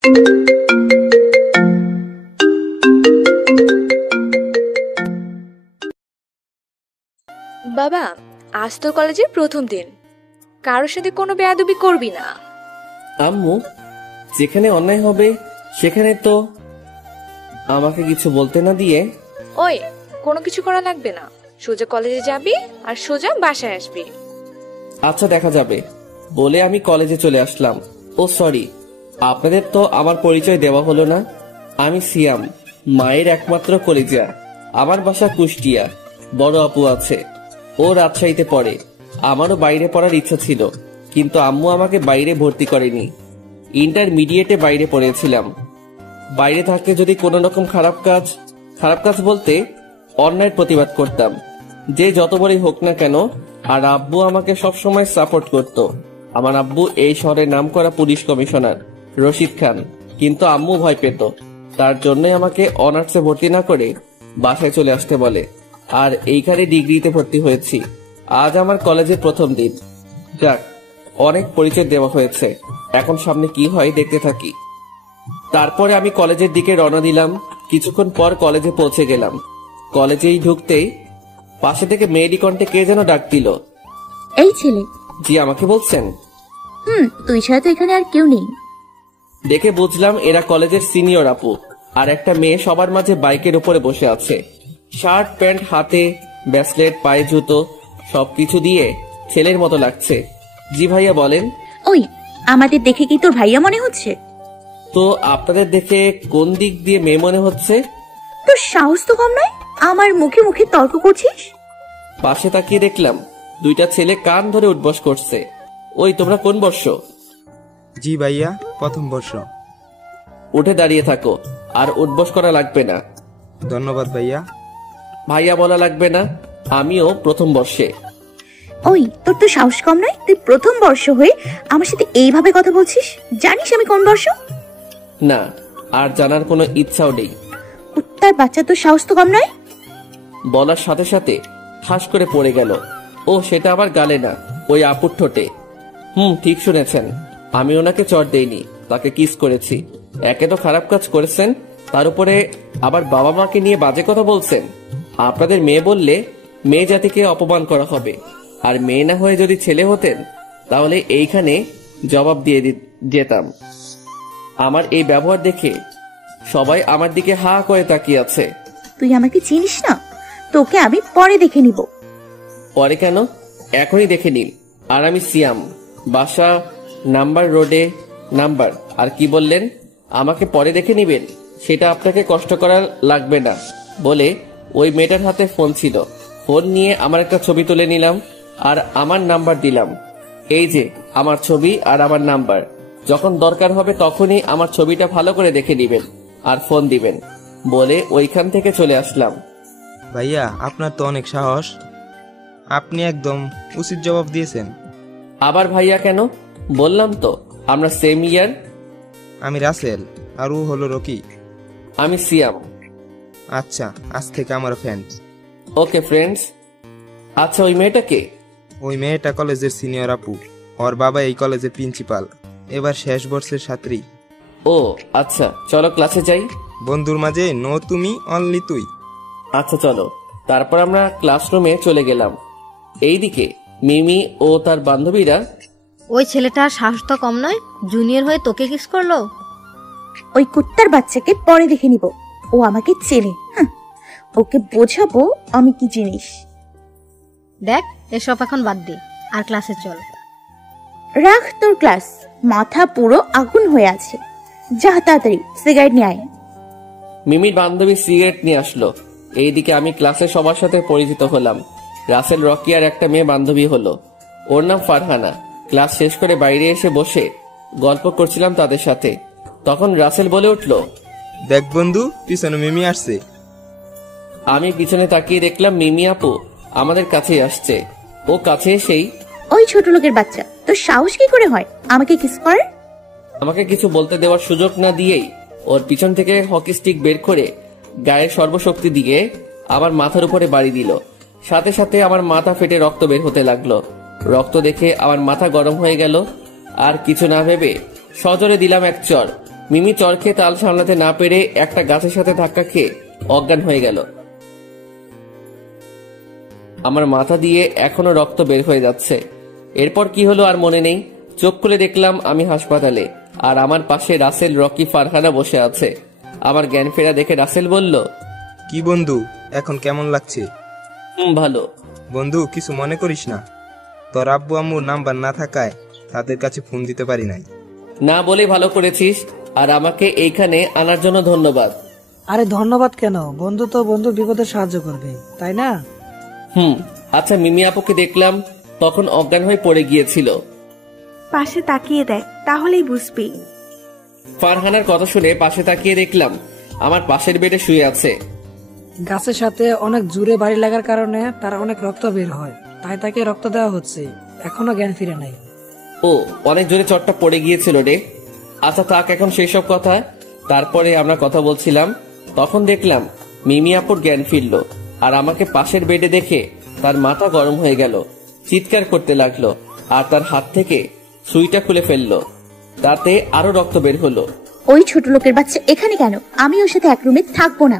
বাবা, আজ তো কলেজের প্রথম দিন, কারোর সাথে কোনো বেয়াদবি করবি না। আম্মু, যেখানে অন্যায় হবে সেখানে তো আমাকে কিছু বলতে না দিয়ে। ওই, কোনো কিছু করা লাগবে না, সোজা কলেজে যাবি আর সোজা বাসায় আসবি। আচ্ছা, দেখা যাবে বলে আমি কলেজে চলে আসলাম। ও সরি, আপনাদের তো আমার পরিচয় দেওয়া হলো না। আমি সিয়াম, মায়ের একমাত্র কলিজা। আমার বাসা কুষ্টিয়া। বড় আপু আছে, ও রাজশাহীতে পড়ে। আমারও বাইরে পড়ার ইচ্ছা ছিল, কিন্তু আম্মু আমাকে বাইরে ভর্তি করেনি। ইন্টারমিডিয়েটে বাইরে পড়েছিলাম। বাইরে থাকতে যদি কোনো রকম খারাপ কাজ বলতে অন্যায়ের প্রতিবাদ করতাম, যে যত বড়ই হোক না কেন। আর আব্বু আমাকে সবসময় সাপোর্ট করত। আমার আব্বু এই শহরের নামকরা পুলিশ কমিশনার রশিদ খান, কিন্তু আম্মু ভয় পেত। তার জন্যই আমাকে অনার্সে ভর্তি না করে বাসায় চলে আসতে বলে। আর এইখানে ডিগ্রিতে ভর্তি হয়েছি। আজ আমার কলেজের প্রথম দিন। যাক, অনেক পরিচয় দেওয়া হয়েছে, এখন সামনে কি হয় দেখতে থাকি। তারপরে আমি কলেজের দিকে রওনা দিলাম। কিছুক্ষণ পর কলেজে পৌঁছে গেলাম। কলেজেই ঢুকতেই পাশে থেকে মেয়েলি কণ্ঠে কে যেন ডাক দিল। এই ছেলে। জি, আমাকে বলছেন? তুই ছাড়া তো এখানে আর কেউ নেই। দেখে বুঝলাম এরা কলেজের সিনিয়র আপু। আর একটা মেয়ে সবার মাঝে বাইকের উপরে বসে আছে। শার্ট প্যান্ট হাতে, ব্রেসলেট, পায়ে জুতো, সবকিছু দিয়ে ছেলের মতো লাগছে। জি ভাইয়া, বলেন। ওই, আমাদের দেখে কি তোর ভাইয়া মনে হচ্ছে? তো আপনাদের দেখে কোন দিক দিয়ে মেয়ে মনে হচ্ছে? তোর সাহস তো কম নয়, আমার মুখে মুখে তর্ক করছিস। পাশে তাকিয়ে দেখলাম দুইটা ছেলে কান ধরে উঠবস করছে। ওই, তোমরা কোন বর্ষ? জি ভাইয়া, প্রথম বর্ষ। উঠে দাঁড়িয়ে থাকো, আর উঠবস করা লাগবে না। ধন্যবাদ ভাইয়া। ভাইয়া বলা লাগবে না, আমিও প্রথম বর্ষে। ওই, তোর তো সাহস কম নয়, তুই প্রথম বর্ষ হয়ে আমার সাথে এইভাবে কথা বলছিস? জানিস আমি কোন বর্ষ? না, আর জানার কোনো ইচ্ছাও নেই। উত্তর বাচ্চা, তোর সাহস তো কম নয়। বলার সাথে সাথে ঠাস করে পড়ে গেল। ও, সেটা আবার গালে না, ওই আপুর ঠোঁটে। ঠিক শুনেছেন, আমি ওনাকে চট দেইনি, তাকে কিস করেছি। একে তো খারাপ কাজ করেছেন, তার উপরে আবার বাবা মাকে নিয়ে বাজে কথা বলছেন। আপনাদের মেয়ে বললে মেয়ে জাতিকে অপমান করা হবে, আর মেয়ে না হয়ে যদি ছেলে হতেন তাহলে এইখানে জবাব দিয়ে যেতাম। আমার এই ব্যবহার দেখে সবাই আমার দিকে হা করে তাকিয়ে আছে। তুই আমাকে চিনিস না, তোকে আমি পরে দেখে নিব। পরে কেন, এখনই দেখে নিন। আর আমি সিয়াম, বাসা নাম্বার রোডে নাম্বার। আর কি বললেন? আমাকে পরে দেখে নিবেন, সেটা আপনাকে কষ্ট করার লাগবে না বলে ওই মেয়েটার হাতে ফোন ছিল। ফোন নিয়ে আমার একটা ছবি তুলে নিলাম আর আমার নাম্বার দিলাম। এই যে আমার ছবি আর আমার নাম্বার, যখন দরকার হবে তখনই আমার ছবিটা ভালো করে দেখে নিবেন আর ফোন দিবেন বলে ওইখান থেকে চলে আসলাম। ভাইয়া, আপনার তো অনেক সাহস, আপনি একদম উচিত জবাব দিয়েছেন। আবার ভাইয়া কেন? বললাম তো আমরা সেম ইয়ার। আমি রাসেল, আর ও হলো রকি। আমি সিয়াম। আচ্ছা, আজ থেকে আমার ফ্রেন্ড। Okay friends. আচ্ছা, ওই মেয়েটাকে? ওই মেয়েটা কলেজের সিনিয়র আপু, ওর বাবা এই কলেজের প্রিন্সিপাল, এবার শেষ বর্ষের ছাত্রী। ও আচ্ছা, চলো ক্লাসে যাই। বন্ধুর মাঝে নো তুমি, অনলি তুই। আচ্ছা চলো। তারপর আমরা ক্লাসরুমে চলে গেলাম। এইদিকে মিমি ও তার বান্ধবীরা। ওই ছেলেটার সাহস তো কম নয়, জুনিয়র হয়ে তোকে কিস করলো। ওই কুত্তার বাচ্চাকে পরে দেখে নিব, ও আমাকে চেনে। ওকে বোঝাবো আমি কি জিনিস। দেখ, এসব এখন বাদ দে, আর ক্লাসে চল। রাখ তোর ক্লাস, মাথা পুরো আগুন হয়ে আছে। যা তাড়াতাড়ি সিগারেট নিয়ে আয়। মিমির বান্ধবী সিগারেট নিয়ে আসলো। এইদিকে আমি ক্লাসে সবার সাথে পরিচিত হলাম। রাসেল, রকি আর একটা মেয়ে বান্ধবী হলো, ওর নাম ফারহানা। ক্লাস শেষ করে বাইরে এসে বসে গল্প করছিলাম তাদের সাথে। তখন রাসেল বলে উঠল, দেখ বন্ধু, পিছনে মিমি আসছে। আমি পিছনে তাকিয়ে দেখলাম মিমি আপু আমাদের কাছেই আসছে। ও কাছে এসেই, ওই ছোট লোকের বাচ্চা, তোর সাহস কি করে হয় আমাকে কিস করার? আমাকে কিছু বলতে দেওয়ার সুযোগ না দিয়েই ওর পিছন থেকে হকি স্টিক বের করে গায়ের সর্বশক্তি দিয়ে আমার মাথার উপরে বাড়ি দিল। সাথে সাথে আমার মাথা ফেটে রক্ত বের হতে লাগলো। রক্ত দেখে আমার মাথা গরম হয়ে গেল। আর কিছু না ভেবে সজোরে দিলাম এক চড়। মিমি চর খেয়ে তাল সামলাতে না পেরে একটা গাছের সাথে ধাক্কা খেয়ে অজ্ঞান হয়ে গেল। আমার মাথা দিয়ে এখনো রক্ত বের হয়ে যাচ্ছে। এরপর কি হলো আর মনে নেই। চোখ খুলে দেখলাম আমি হাসপাতালে, আর আমার পাশে রাসেল, রকি, ফারহানা বসে আছে। আমার জ্ঞান ফেরা দেখে রাসেল বলল, কি বন্ধু, এখন কেমন লাগছে? ভালো। বন্ধু, কিছু মনে করিস না, তোর আব্বু আম্মুর নাম্বার না থাকায় তাদের কাছে ফোন দিতে পারি নাই। না বলে ভালো করেছিস, আর আমাকে এইখানে আনার জন্য ধন্যবাদ। আরে ধন্যবাদ কেন, বন্ধু তো বন্ধুর বিপদে সাহায্য করবে, তাই না? আচ্ছা, মিমি আপুকে দেখলাম তখন অজ্ঞান হয়ে পড়ে গিয়েছিল। পাশে তাকিয়ে দেখ, তাহলেই বুঝবি। ফারহানার কথা শুনে পাশে তাকিয়ে দেখলাম আমার পাশের বেডে শুয়ে আছে। গাছের সাথে অনেক জোরে বাড়ি লাগার কারণে তার অনেক রক্ত বের হয়, তাই তাকে রক্ত দেওয়া হচ্ছে। এখনো জ্ঞান ফিরে নাই। ও, অনেক জোরে চটটা পড়ে গিয়েছিল রে। আচ্ছা থাক এখন সেই সব কথা। তারপরে আমরা কথা বলছিলাম, তখন দেখলাম মিমি আপুর জ্ঞান ফিরল, আর আমাকে পাশের বেডে দেখে তার মাথা গরম হয়ে গেল, চিৎকার করতে লাগলো, আর তার হাত থেকে সুইটা খুলে ফেললো। তাতে আরো রক্ত বের হলো। ওই ছোট লোকের বাচ্চা এখানে কেন? আমি ওর সাথে এক রুমে থাকবো না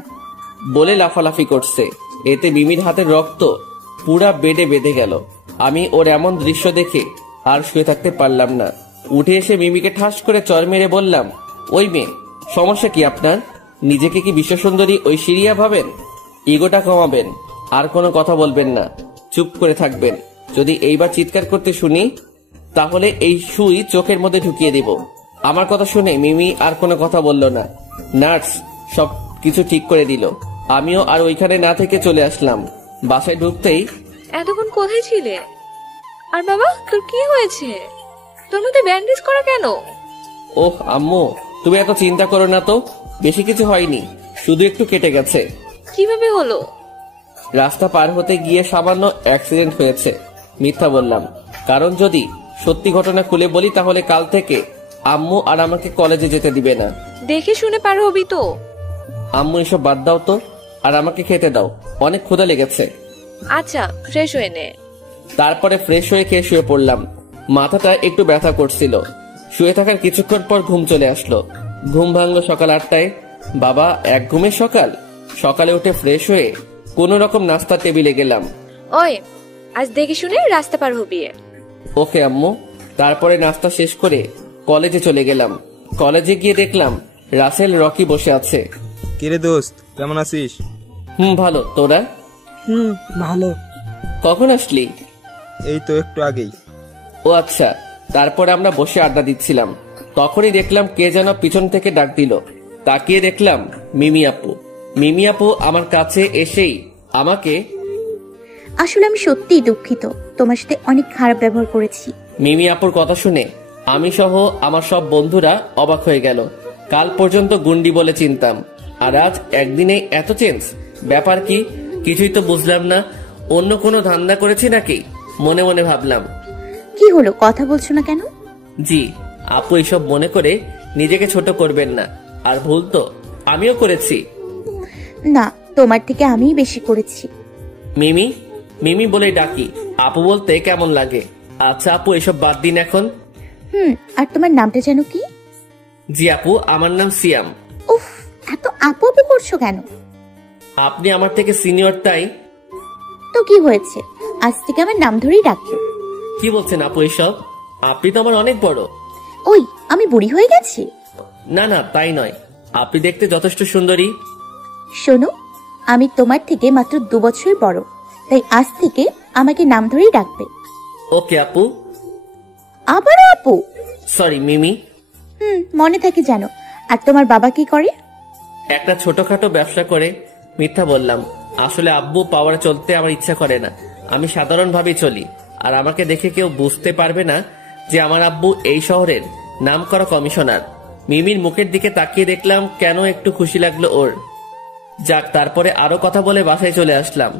বলে লাফালাফি করছে। এতে মিমির হাতের রক্ত পুরা বেডে বেঁধে গেল। আমি ওর এমন দৃশ্য দেখে আর শুয়ে থাকতে পারলাম না। উঠে এসে মিমিকে ঠাস করে চর মেরে বললাম, ওই মেয়ে, সমস্যা কি আপনার? নিজেকে কি বিশ্বসুন্দরী ঐশ্বরিয়া ভাবেন? ইগোটা কমাবেন, আর কোনো কথা বলবেন না, চুপ করে থাকবেন। যদি এইবার চিৎকার করতে শুনি তাহলে এই সুই চোখের মধ্যে ঢুকিয়ে দিব। আমার কথা শুনে মিমি আর কোনো কথা বলল না। নার্স সব কিছু ঠিক করে দিল। আমিও আর ওইখানে না থেকে চলে আসলাম। বাসায় ঢুকতেই, এতক্ষণ কোথায় ছিলে? আর বাবা, তোর কি হয়েছে? তোর মধ্যে ব্যান্ডেজ করা কেন? ওহ আম্মু, তুমি এত চিন্তা করো না তো, বেশি কিছু হয়নি, শুধু একটু কেটে গেছে। কিভাবে হলো? রাস্তা পার হতে গিয়ে সামান্য অ্যাক্সিডেন্ট হয়েছে। মিথ্যা বললাম, কারণ যদি সত্যি ঘটনা খুলে বলি তাহলে কাল থেকে আম্মু আর আমাকে কলেজে যেতে দিবে না। দেখে শুনে পার হবি তো। আম্মু এসব বাদ দাও তো, আর আমাকে খেতে দাও, অনেক ক্ষুধা লেগেছে। আচ্ছা, ফ্রেশ হয়ে নে। তারপরে ফ্রেশ হয়ে খেয়ে শুয়ে পড়লাম। মাথাটা একটু ব্যথা করছিল। শুয়ে থাকার কিছুক্ষণ পর ঘুম চলে আসলো। ঘুম ভাঙলো সকাল 8টায়। বাবা, এক ঘুমের সকাল। সকালে উঠে ফ্রেশ হয়ে কোনো রকম নাস্তার টেবিলে গেলাম। ওই, আজ দেখে শুনে রাস্তা পার হবি। ওকে আম্মু। তারপরে নাস্তা শেষ করে কলেজে চলে গেলাম। কলেজে গিয়ে দেখলাম রাসেল, রকি বসে আছে। কিরে দোস্ত, কেমন আছিস? ভালো, তোরা? ভালো। কখন আসলি? এই তো একটু আগেই। ও আচ্ছা। তারপরে আমরা বসে আড্ডা দিচ্ছিলাম, তখনই দেখলাম কে যেন পিছন থেকে ডাক দিল। তাকিয়ে দেখলাম মিমি আপু। মিমি আপু আমার কাছে এসেই আমাকে, আসলে আমি সত্যিই দুঃখিত, তোমার সাথে অনেক খারাপ ব্যবহার করেছি। মিমি আপুর কথা শুনে আমি সহ আমার সব বন্ধুরা অবাক হয়ে গেল। কাল পর্যন্ত গুন্ডি বলে চিনতাম, আর আজ একদিনে এত চেঞ্জ। ব্যাপার কি? কিছুই তো বুঝলাম না। অন্য কোনো ধান্দা করেছি নাকি? মনে মনে ভাবলাম। কি হলো, কথা বলছো না কেন? জি, আপু এসব মনে করে নিজেকে ছোট করবেন না। আর ভুল তো আমিও করেছি। না, তোমার থেকে আমিই বেশি করেছি। মিমি, মিমি বলে ডাকি। আপু বলতে কেমন লাগে? আচ্ছা আপু, এসব বাদ দিন এখন। আর তোমার নামটা যেন কি? জি আপু, আমার নাম সিয়াম। উফ, এত আপু আপু করছো কেন? আপনি আমার থেকে সিনিয়র তাই। তো কি হয়েছে, আজ থেকে আমার নাম ধরেই ডাকো। কি বলছেন আপু এসব? আপনি তো আমার অনেক বড়। ওই, আমি বুড়ি হয়ে গেছি? না না, তাই নয়, আপনি দেখতে যথেষ্ট সুন্দরী। শোনো, আমি তোমার থেকে মাত্র 2 বছর বড়, তাই আজ থেকে আমাকে নাম ধরেই ডাকবে। ওকে আপু। আবারও আপু? সরি মিমি। মনে থাকে জানো। আর তোমার বাবা কি করে? একটা ছোটখাটো ব্যবসা করে। মিথ্যা বললাম, আসলে আব্বু পাওয়ারে চলতে আমার ইচ্ছা করে না। আমি সাধারণভাবেই চলি, আর আমাকে দেখে কেউ বুঝতে পারবে না যে আমার আব্বু এই শহরের নামকরা কমিশনার। মিমির মুখের দিকে তাকিয়ে দেখলাম কেন একটু খুশি লাগলো ওর। যাক, তারপরে আরো কথা বলে বাসায় চলে আসলাম।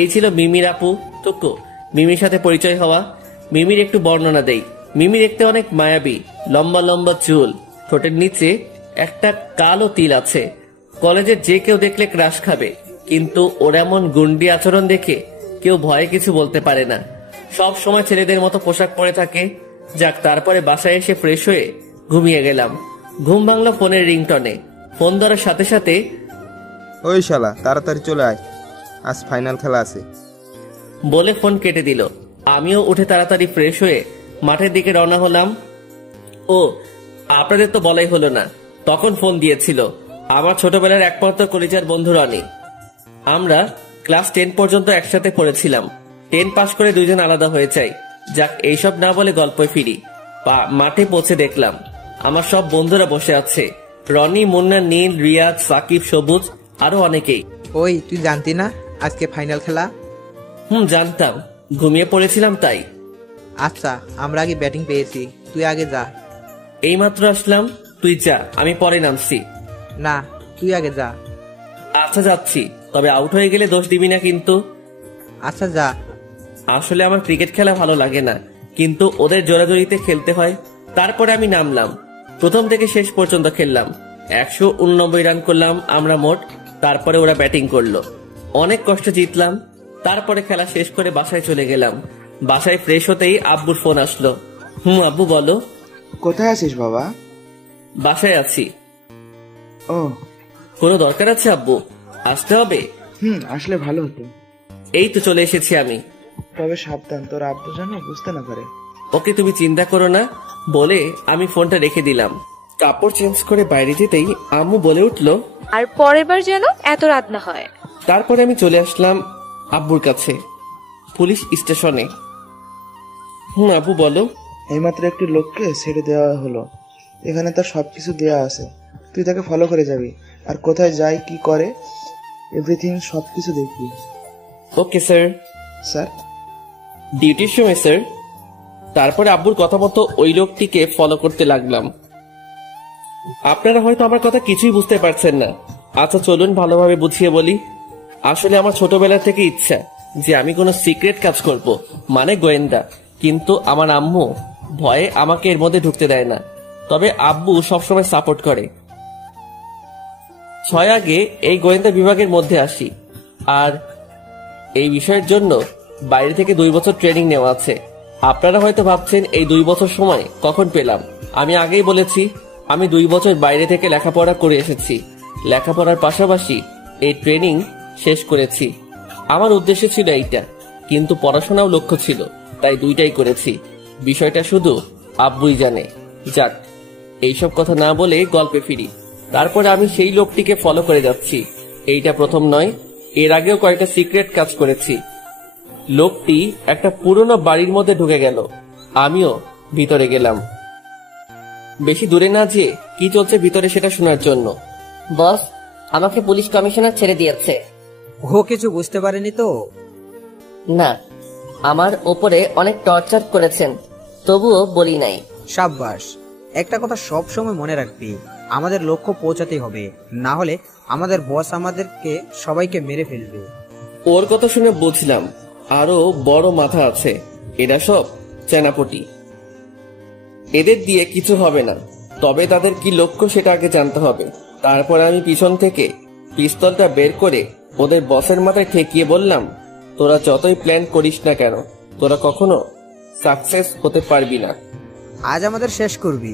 এই ছিল মিমির আপু টুকু। মিমির সাথে পরিচয় হওয়া। মিমির একটু বর্ণনা দেই। মিমি দেখতে অনেক মায়াবী, লম্বা লম্বা চুল, ঠোঁটের নিচে একটা কালো তিল আছে। কলেজের যে কেউ দেখলে ক্রাশ খাবে, কিন্তু ওর এমন গুন্ডি আচরণ দেখে কেউ ভয়ে কিছু বলতে পারে না। সব সময় ছেলেদের মতো পোশাক পরে থাকে। যাক, তারপরে বাসায় এসে ফ্রেশ হয়ে ঘুমিয়ে গেলাম। ঘুম ভাঙলো ফোনের রিংটনে। ফোন ধরার সাথে সাথে ওই শালা তাড়াতাড়ি চলে আয়, আজ ফাইনাল খেলা আছে। বলে ফোন কেটে দিল। আমিও উঠে তাড়াতাড়ি ফ্রেশ হয়ে মাঠের দিকে রওনা হলাম। ও আপনাদের তো বলাই হলো না, তখন ফোন দিয়েছিল আমার ছোটবেলার একমাত্র কলেজের বন্ধু রনি। আমরা ক্লাস 10 পর্যন্ত একসাথে পড়েছিলাম। 10 পাশ করে দুইজন আলাদা হয়ে যাই। যাক, এইসব না বলে গল্পে ফিরি। মাঠে পৌঁছে দেখলাম আমার সব বন্ধুরা বসে আছে। রনি, মুন্না, নীল, রিয়াজ, সাকিব, সবুজ, আরো অনেকেই। ওই তুই জানতি না আজকে ফাইনাল খেলা? জানতাম, ঘুমিয়ে পড়েছিলাম তাই। আচ্ছা, আমরা আগে ব্যাটিং পেয়েছি, তুই আগে যা। এইমাত্র আসলাম, তুই যা, আমি পরে নামছি। না, তুই আগে যা। আচ্ছা যাচ্ছি, তবে আউট হয়ে গেলে দোষ দিবি না কিন্তু। আচ্ছা যা। আসলে আমার ক্রিকেট খেলা ভালো লাগে না, কিন্তু ওদের জোরাজোরিতে খেলতে হয়। তারপরে আমি নামলাম, প্রথম থেকে শেষ পর্যন্ত খেললাম। 189 রান করলাম আমরা মোট। তারপরে ওরা ব্যাটিং করলো, অনেক কষ্টে জিতলাম। তারপরে খেলা শেষ করে বাসায় চলে গেলাম। বাসায় ফ্রেশ হতেই আব্বুর ফোন আসলো। আব্বু বলো। কোথায় আছিস বাবা? বাসায় আছি। ও, কোনো দরকার আছে আব্বু? আসতে হবে? আসলে ভালো হতো। এই তো চলে এসেছি আমি। তবে সাবধান, তোর আব্বু যেন বুঝতে না পারে। ওকে, তুমি চিন্তা করো না বলে আমি ফোনটা রেখে দিলাম। কাপড় চেঞ্জ করে বাইরে যেতেই আম্মু বলে উঠলো, আর পরের বার যেন এত রাত না হয়। তারপরে আমি চলে আসলাম আব্বুর কাছে, পুলিশ স্টেশনে। আব্বু বলো। এইমাত্র একটি লোককে ছেড়ে দেওয়া হলো। এখানে তার সবকিছু দেওয়া আছে, তুই তাকে ফলো করে যাবি, আর কোথায় যায় কি করে এভরিথিং সবকিছু দেখবি। Okay sir. স্যার? ডিউটির সময় স্যার। তারপরে আব্বুর কথা মতো ওই লোকটিকে ফলো করতে লাগলাম। আপনারা হয়তো আমার কথা কিছুই বুঝতে পারছেন না। আচ্ছা চলুন ভালোভাবে বুঝিয়ে বলি। আসলে আমার ছোটবেলা থেকে ইচ্ছা যে আমি কোনো সিক্রেট কাজ করব, মানে গোয়েন্দা। কিন্তু আমার আম্মু ভয়ে আমাকে এর মধ্যে ঢুকতে দেয় না, তবে আব্বু সবসময় সাপোর্ট করে। 6 আগে এই গোয়েন্দা বিভাগের মধ্যে আসি, আর এই বিষয়ের জন্য বাইরে থেকে 2 বছর ট্রেনিং নেওয়া আছে। আপনারা হয়তো ভাবছেন এই 2 বছর সময় কখন পেলাম। আমি আগেই বলেছি আমি 2 বছর বাইরে থেকে লেখাপড়া করে এসেছি। লেখাপড়ার পাশাপাশি এই ট্রেনিং শেষ করেছি। আমার উদ্দেশ্য ছিল এইটা, কিন্তু পড়াশোনাও লক্ষ্য ছিল, তাই দুইটাই করেছি। বিষয়টা শুধু আব্বুই জানে। যাক, এইসব কথা না বলে গল্পে ফিরি। তারপরে আমি সেই লোকটিকে ফলো করে যাচ্ছি। এইটা প্রথম নয়, এর আগেও কয়েকটা সিক্রেট কাজ করেছি। লোকটি একটা পুরনো বাড়ির মধ্যে ঢুকে গেল, আমিও ভিতরে গেলাম। বেশি দূরে না যেয়ে কি চলছে ভিতরে সেটা শোনার জন্য। বস, আমাকে পুলিশ কমিশনার ছেড়ে দিয়েছে। ও কিছু বুঝতে পারেনি তো? না, আমার ওপরে অনেক টর্চার করেছেন, তবুও বলি নাই। সাব্বাস। একটা কথা সব সময় মনে রাখবি, আমাদের লক্ষ্য পৌঁছাতেই হবে, না হলে আমাদের বস আমাদেরকে সবাইকে মেরে ফেলবে। ওর কথা শুনে বুঝলাম আরো বড় মাথা আছে। এরা সব চেনাপটি, এদের দিয়ে কিছু হবে না। তবে তাদের কি লক্ষ্য সেটা আগে জানতে হবে। তারপর আমি পিছন থেকে পিস্তলটা বের করে ওদের বসের মাথায় ঠেকিয়ে বললাম, তোরা যতই প্ল্যান করিস না কেন, তোরা কখনো সাকসেস হতে পারবি না। আজ আমাদের শেষ করবি,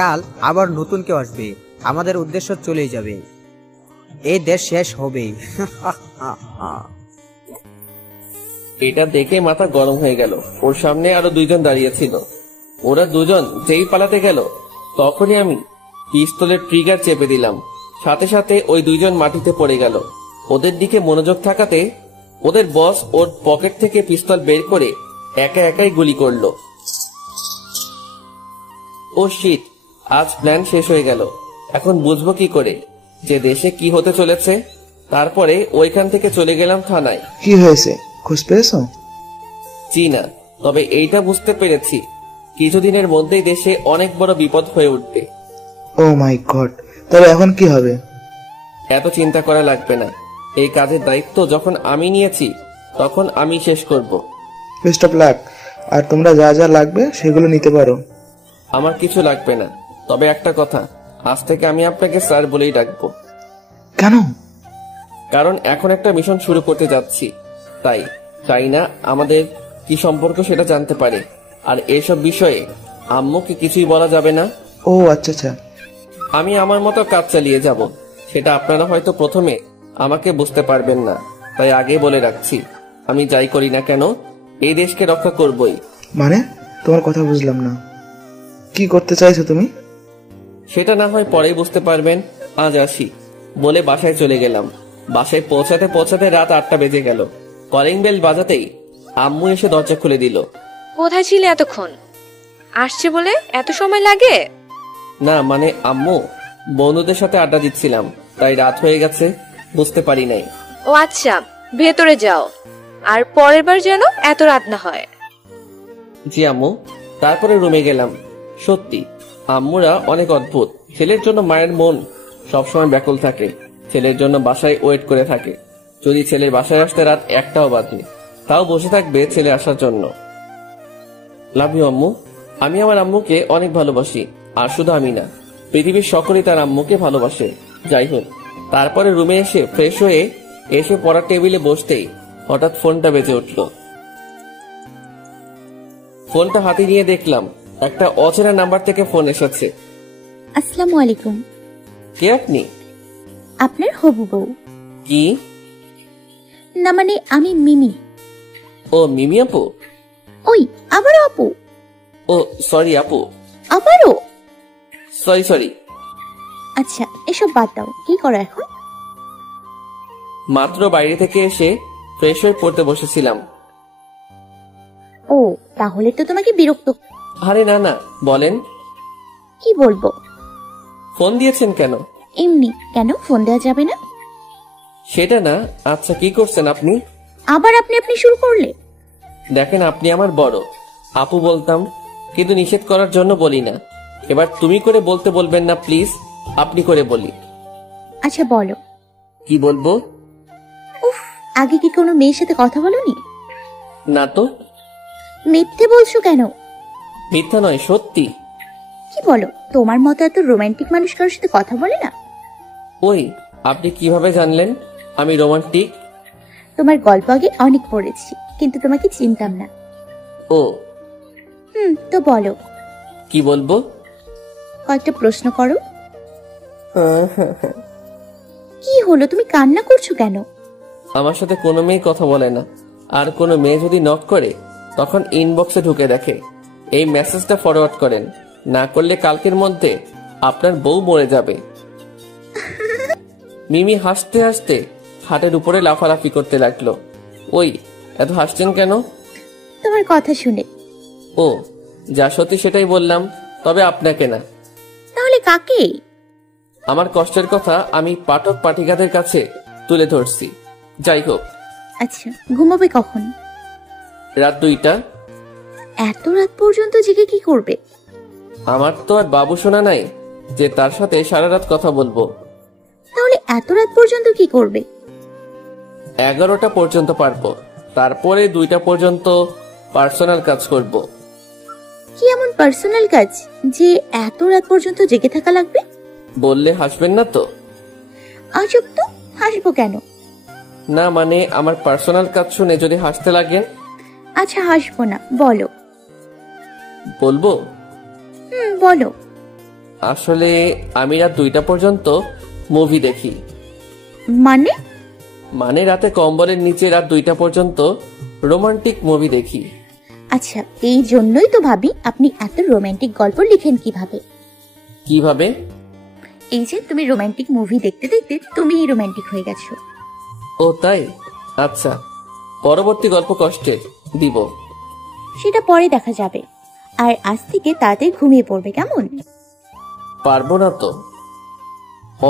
কাল আবার নতুন কেউ আসবে, আমাদের উদ্দেশ্য চলেই যাবে, এই দেশ শেষ হবেই। এটা দেখে মাথা গরম হয়ে গেল। ওর সামনে আরো 2 জন দাঁড়িয়ে ছিল। ওরা 2 জন যেই পালাতে গেল, তখনই আমি পিস্তলের ট্রিগার চেপে দিলাম। সাথে সাথে ওই 2 জন মাটিতে পড়ে গেল। ওদের দিকে মনোযোগ থাকাতে ওদের বস ওর পকেট থেকে পিস্তল বের করে একা একাই গুলি করলো। ও শিট, আজ প্ল্যান শেষ হয়ে গেল। এখন বুঝবো কি করে যে দেশে কি হতে চলেছে। তারপরে ওইখান থেকে চলে গেলাম থানায়। কি হয়েছে, খোঁজ পেয়েছো? জি না, তবে এইটা বুঝতে পেরেছি কিছুদিনের মধ্যেই দেশে অনেক বড় বিপদ হয়ে উঠবে। ও মাই গড, তবে এখন কি হবে? এত চিন্তা করা লাগবে না। এই কাজের দায়িত্ব যখন আমি নিয়েছি তখন আমি শেষ করব। Best of luck. আর তোমরা যা যা লাগবে সেগুলো নিতে পারো। আমার কিছু লাগবে না, তবে একটা কথা, আজ থেকে আমি আপনাকে স্যার বলেই ডাকবো। কেন? কারণ এখন একটা মিশন শুরু করতে যাচ্ছি, তাই চাই না আমাদের কি সম্পর্ক সেটা জানতে পারে। আর এসব বিষয়ে আম্মুকে কিছুই বলা যাবে না। ও আচ্ছা আচ্ছা। আমি আমার মতো কাজ চালিয়ে যাব। সেটা আপনারা হয়তো প্রথমে আমাকে বুঝতে পারবেন না, তাই আগে বলে রাখছি, আমি যাই করি না কেন এই দেশকে রক্ষা করবই। মানে তোমার কথা বুঝলাম না, কি করতে চাইছো তুমি? সেটা না হয় পরেই বুঝতে পারবেন, আজ আসি বলে বাসায় চলে গেলাম। বাসায় পৌঁছাতে পৌঁছাতে রাত 8টা বেজে গেল। কলিং বেল বাজাতেই আম্মু এসে দরজা খুলে দিল। কোথায় ছিলে এতক্ষণ? আসছে বলে এত সময় লাগে? না মানে আম্মু, বন্ধুদের সাথে আড্ডা দিচ্ছিলাম, তাই রাত হয়ে গেছে, বুঝতে পারি নাই। ও আচ্ছা, ভেতরে যাও, আর পরের বার যেন এত রাত না হয়। জি আম্মু। তারপরে রুমে গেলাম। সত্যি আম্মুরা অনেক অদ্ভুত। ছেলের জন্য মায়ের মন সবসময় ব্যাকুল থাকে, ছেলের জন্য বাসায় ওয়েট করে থাকে। যদি ছেলের বাসায় আসতে রাত 1টাও বাজে, তাও বসে থাকবে ছেলে আসার জন্য। লাভ ইউ আম্মু। আমি আমার আম্মুকে অনেক ভালোবাসি, আর শুধু আমি না, পৃথিবীর সকলেই তার আম্মুকে ভালোবাসে। যাই হোক, তারপরে রুমে এসে ফ্রেশ হয়ে এসে পড়ার টেবিলে বসতেই হঠাৎ ফোনটা বেজে উঠল। ফোনটা হাতে নিয়ে দেখলাম একটা অচেনা নাম্বার থেকে ফোন এসেছে। আসসালামু আলাইকুম। কে আপনি? আপনার হবু বউ। কি? না মানে আমি মিমি। ও মিমি আপু? ওই আবারও আপু? ও সরি আপু। আবারও? সরি। আচ্ছা এসব বাদ দাও, কি করো এখন? মাত্র বাইরে থেকে এসে ফ্রেশ হয়ে পড়তে বসেছিলাম। ও তাহলে তো তোমাকে বিরক্ত। আরে না না, বলেন। কি বলবো? ফোন দিয়েছেন কেন? এমনি। কেন ফোন দেওয়া যাবে না? সেটা না, আচ্ছা কি করছেন আপনি? আবার আপনি শুরু করলে। দেখেন আপনি আমার বড়, আপু বলতাম, কিন্তু নিষেধ করার জন্য বলি না। এবার তুমি করে বলতে বলবেন না প্লিজ, আপনি করে বলি। আচ্ছা বলো। কি বলবো? উফ, আগে কি কোনো মেয়ের সাথে কথা বলোনি? না তো। মিথ্যে বলছো কেন? মিথ্যা নয়, সত্যি। কি বলো, তোমার মতো এত রোমান্টিক মানুষ কারোর সাথে কথা বলে না? ওই আপনি কিভাবে জানলেন আমি রোমান্টিক? তোমার গল্প আগে অনেক পড়েছি, কিন্তু তোমাকে চিনতাম না। ও তো বলো। কি বলবো? কয়েকটা প্রশ্ন করো। কি হলো, তুমি কান্না করছো কেন? আমার সাথে কোনো মেয়ে কথা বলে না, আর কোনো মেয়ে যদি নক করে তখন ইনবক্সে ঢুকে দেখে এই মেসেজটা ফরওয়ার্ড করেন, না করলে কালকের মধ্যে আপনার বউ মরে যাবে। মিমি হাসতে হাসতে খাটের উপরে লাফালাফি করতে লাগলো। ওই এত হাসছেন কেন? তোমার কথা শুনে। ও যা সত্যি সেটাই বললাম, তবে আপনাকে না। তাহলে কাকে? আমার কষ্টের কথা আমি পাঠক পাঠিকাদের কাছে তুলে ধরছি। যাই হোক। আচ্ছা ঘুমাবে কখন? রাত 2টা। এত রাত পর্যন্ত জেগে কি করবে? আমার তো আর বাবু শোনা নাই যে তার সাথে সারা রাত কথা বলবো। তাহলে এত রাত পর্যন্ত কি করবে? 11টা পর্যন্ত পারবো, তারপরে 2টা পর্যন্ত পার্সোনাল কাজ করব। কি এমন পার্সোনাল কাজ যে এত রাত পর্যন্ত জেগে থাকা লাগবে? বললে হাসবেন না তো? আজব তো, হাসবো কেন? না মানে আমার পার্সোনাল কাজ শুনে যদি হাসতে লাগেন। আচ্ছা হাসবো না, বলো। বলবো? বলো। আসলে আমি রাত 2টা পর্যন্ত মুভি দেখি। মানে রাতে কম্বলের নিচে রাত 2টা পর্যন্ত রোমান্টিক মুভি দেখি। আচ্ছা এই জন্যই তো ভাবি আপনি এত রোমান্টিক গল্প লিখেন কিভাবে। কিভাবে? এই যে তুমি রোমান্টিক মুভি দেখতে দেখতে তুমিই রোমান্টিক হয়ে গেছো। ও তাই? আচ্ছা পরবর্তী গল্প কষ্টের দিব। সেটা পরে দেখা যাবে। আর আজ থেকে তাড়াতাড়ি ঘুমিয়ে পড়বে, কেমন? পারবো না তো,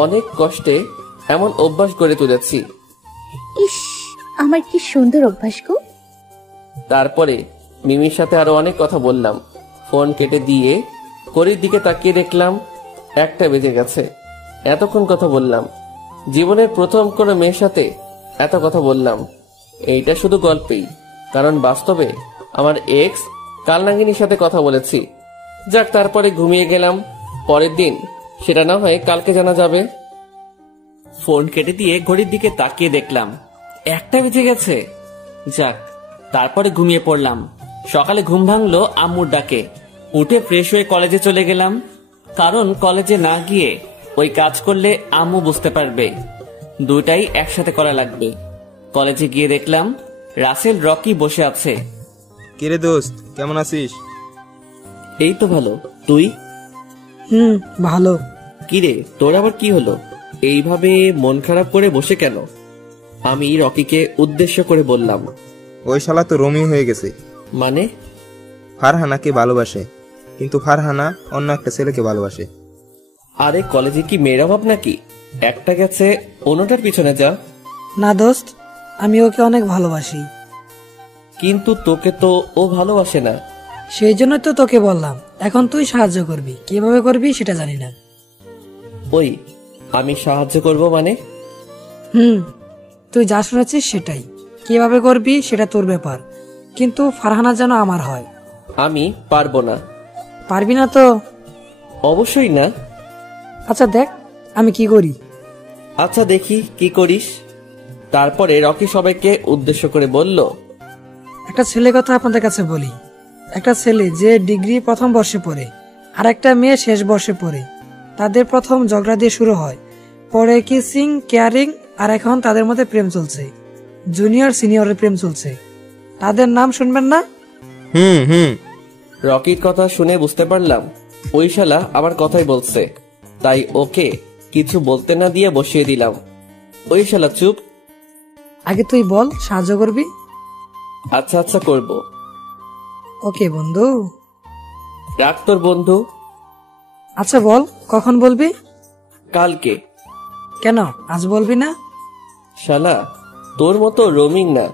অনেক কষ্টে এমন অভ্যাস গড়ে তুলেছি। ইস, আমার কি সুন্দর অভ্যাস গো। তারপরে মিমির সাথে আরো অনেক কথা বললাম। ফোন কেটে দিয়ে ঘড়ির দিকে তাকিয়ে দেখলাম 1টা বেজে গেছে। এতক্ষণ কথা বললাম, জীবনের প্রথম কোনো মেয়ের সাথে এত কথা বললাম। এইটা শুধু গল্পেই, কারণ বাস্তবে আমার এক্স কালনাগিনীর সাথে কথা বলেছি। যাক, তারপরে ঘুমিয়ে গেলাম। পরের দিন সেটা না হয় কালকে জানা যাবে। ফোন কেটে দিয়ে ঘড়ির দিকে তাকিয়ে দেখলাম 1টা বেজে গেছে। যাক, তারপরে ঘুমিয়ে পড়লাম। সকালে ঘুম ভাঙলো আম্মুর ডাকে। উঠে ফ্রেশ হয়ে কলেজে চলে গেলাম, কারণ কলেজে না গিয়ে ওই কাজ করলে আম্মু বুঝতে পারবে। দুটাই একসাথে করা লাগবে। কলেজে গিয়ে দেখলাম রাসেল রকি বসে আছে। কিরে দোস্ত, কেমন আছিস? এই তো ভালো, তুই? ভালো। কিরে, তোর আবার কি হলো? এইভাবে মন খারাপ করে বসে কেন? আমি রকিকে উদ্দেশ্য করে বললাম, ওই শালা তো রোমিও হয়ে গেছে। মানে? ফারহানাকে ভালোবাসে, কিন্তু ফারহানা অন্য একটা ছেলেকে ভালোবাসে। আরে কলেজে কি মেয়ের অভাব নাকি? একটা গেছে অন্যটার পিছনে যা। না দোস্ত, আমি ওকে অনেক ভালোবাসি। কিন্তু তোকে তো ও ভালোবাসে না। সেই জন্য তো তোকে বললাম, এখন তুই সাহায্য করবি, কিভাবে করবি সেটা জানি না। ওই, আমি সাহায্য করব মানে? তুই যা শুনেছিস সেটাই, কিভাবে করবি সেটা তোর ব্যাপার, কিন্তু ফারহানা যেন আমার হয়। আমি পারবো না। পারবি না তো? অবশ্যই না। আচ্ছা দেখ আমি কি করি। আচ্ছা দেখি কি করিস। তারপরে রকি সবাইকে উদ্দেশ্য করে বলল, একটা ছেলে কথা আপনাদের কাছে বলি। একটা ছেলে যে ডিগ্রি প্রথম বর্ষে পড়ে, আর একটা মেয়ে শেষ বর্ষে পড়ে। তাদের প্রথম ঝগড়া দিয়ে শুরু হয়, পরে কিসিং, কেয়ারিং, আর এখন তাদের মধ্যে প্রেম চলছে। জুনিয়র সিনিয়রের প্রেম চলছে। তাদের নাম শুনবেন না? রকির কথা শুনে বুঝতে পারলাম ওই শালা আমার কথাই বলছে, তাই ওকে কিছু বলতে না দিয়ে বসিয়ে দিলাম। ওই শালা চুপ। আগে তুই বল, সাহায্য করবি? আচ্ছা আচ্ছা করব। ওকে বন্ধু। রাখ তোর বন্ধু। আচ্ছা বল, কখন বলবি? কালকে। কেন আজ বলবি না? শালা তোর মতো রোমিং না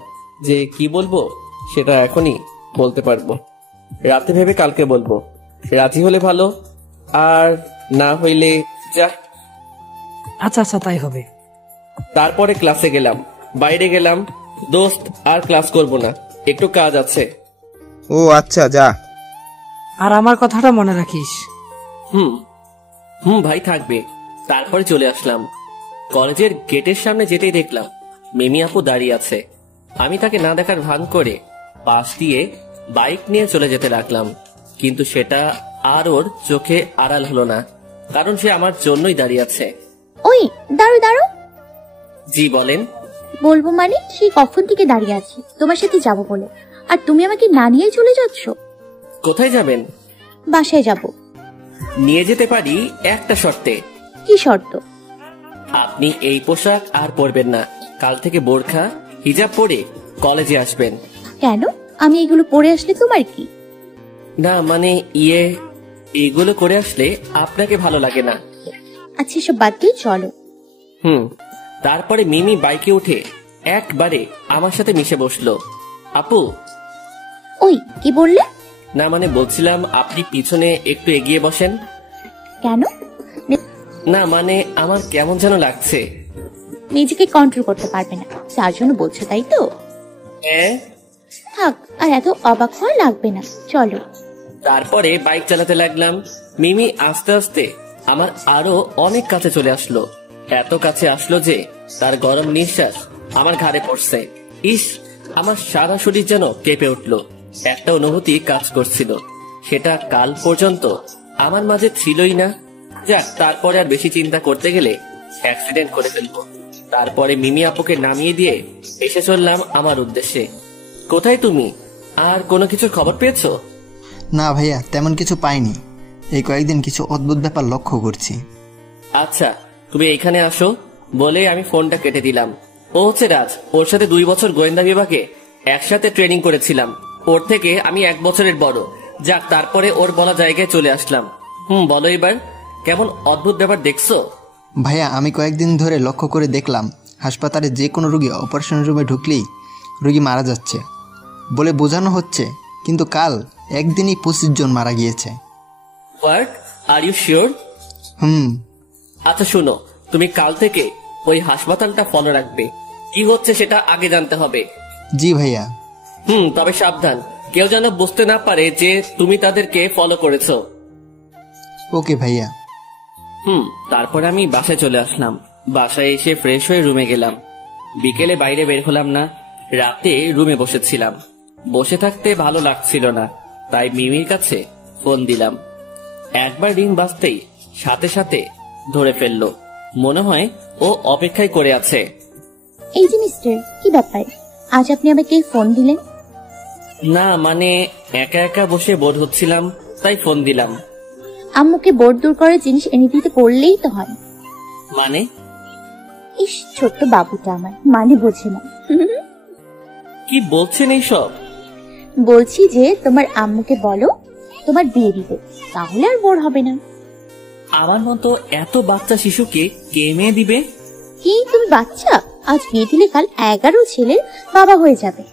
যে কি বলবো সেটা এখনই বলতে পারবো। রাতে ভেবে কালকে বলবো। রাজি হলে ভালো, আর না হইলে যা। আচ্ছা আচ্ছা তাই হবে। তারপরে ক্লাসে গেলাম। বাইরে গেলাম, দোস্ত আর ক্লাস করব না, একটু কাজ আছে। ও আচ্ছা, যা। আর আমার কথাটা মনে রাখিস। ভাই থাকবে। তারপরে চলে আসলাম। কলেজের গেটের সামনে যেতেই দেখলাম মিমি আপু দাঁড়িয়ে আছে। আমি তাকে না দেখার ভান করে পাশ দিয়ে বাইক নিয়ে চলে যেতে লাগলাম, কিন্তু সেটা আর ওর চোখে আড়াল হলো না, কারণ সে আমার জন্যই দাঁড়িয়ে আছে। ওই দাঁড়ো দাঁড়ো। জি বলেন। বলবো মানে, সেই কখন থেকে দাঁড়িয়ে আছি তোমার সাথে যাব বলে, আর তুমি আমাকে না নিয়ে চলে যাচ্ছ। কোথায় যাবেন? বাসায় যাব। নিয়ে যেতে পারি একটা শর্তে। কি শর্ত? আপনি এই পোশাক আর পরবেন না। কাল থেকে বোরখা হিজাব পরে কলেজে আসবেন। কেন? আমি এগুলো পরে আসলে তোমার কি? না মানে এগুলো করে আসলে আপনাকে ভালো লাগে না। আচ্ছা এসব বাদ দিয়ে চলো। তারপরে মিমি বাইকে উঠে একবারে আমার সাথে মিশে বসলো। আপু। ওই কি বললে? না মানে বলছিলাম আপনি পিছনে একটু এগিয়ে বসেন। কেন? না মানে আমার কেমন যেন লাগছে। নিজেকে কন্ট্রোল করতে পারবে না তার জন্য বলছো, তাই তো? থাক, আর এত অবাক হওয়া লাগবে না, চলো। তারপরে বাইক চালাতে লাগলাম। মিমি আস্তে আস্তে আমার আরো অনেক কাছে চলে আসলো। এত কাছে আসলো যে তার গরম নিঃশ্বাস আমার ঘাড়ে পড়ছে। ইস, আমার সারা শরীর যেন কেঁপে উঠলো। একটা অনুভূতি কাজ করছিল, সেটা কাল পর্যন্ত আমার মাঝে ছিলই না। যাক, তারপরে আর বেশি চিন্তা করতে গেলে অ্যাক্সিডেন্ট করে ফেলবো। তারপরে মিমি আপুকে নামিয়ে দিয়ে এসে চললাম আমার উদ্দেশ্যে। কোথায় তুমি? আর কোনো কিছুর খবর পেয়েছো? না ভাইয়া, তেমন কিছু পাইনি। এই কয়েকদিন কিছু অদ্ভুত ব্যাপার লক্ষ্য করছি। আচ্ছা তুমি এইখানে আসো বলে আমি ফোনটা কেটে দিলাম। ও হচ্ছে রাজ, ওর সাথে 2 বছর গোয়েন্দা বিভাগে একসাথে ট্রেনিং করেছিলাম। ওর থেকে আমি 1 বছরের বড়। যাক, তারপরে ওর বলা জায়গায় চলে আসলাম। বলো এবার, কেমন অদ্ভুত ব্যাপার দেখছো? ভাইয়া, আমি কয়েকদিন ধরে লক্ষ্য করে দেখলাম হাসপাতালে যে কোনো রোগী অপারেশন রুমে ঢুকলেই রোগী মারা যাচ্ছে বলে বোঝানো হচ্ছে, কিন্তু কাল একদিনই 25 জন মারা গিয়েছে। What, are you sure? আচ্ছা শোনো, তুমি কাল থেকে ওই হাসপাতালটা ফলো রাখবে। কি হচ্ছে সেটা আগে জানতে হবে। জি ভাইয়া। তবে সাবধান, কেউ যেন বুঝতে না পারে যে তুমি তাদেরকে ফলো করেছো। ওকে ভাইয়া। তারপর আমি বাসায় চলে আসলাম। বাসায় এসে ফ্রেশ হয়ে রুমে গেলাম। বিকেলে বাইরে বের হলাম না। রাতে রুমে বসেছিলাম। বসে থাকতে ভালো লাগছিল না, তাই মিমির কাছে ফোন দিলাম। একবার রিং বাজতেই সাথে সাথে ধরে ফেললো। মনে হয় ও অপেক্ষায় করে আছে। এই যে মিস্টার, কি ব্যাপার? আজ আপনি আমাকে ফোন দিলেন? না মানে একা একা বসে বোর হচ্ছিলাম, তাই ফোন দিলাম। আম্মুকে বোর দূর করার জিনিস এনে দিতে বললেই তো হয়। মানে? ইস, ছোট্ট বাবুটা আমার মানে বোঝে না। কি বলছেন এইসব? বলছি যে তোমার আম্মুকে বলো তোমার বিয়ে দিতে, তাহলে আর বোর হবে না। আমার মতো এত বাচ্চা শিশুকে কে মেয়ে দিবে? কি তুমি বাচ্চা? আজ বিয়ে দিলে কাল 11 ছেলের বাবা হয়ে যাবে।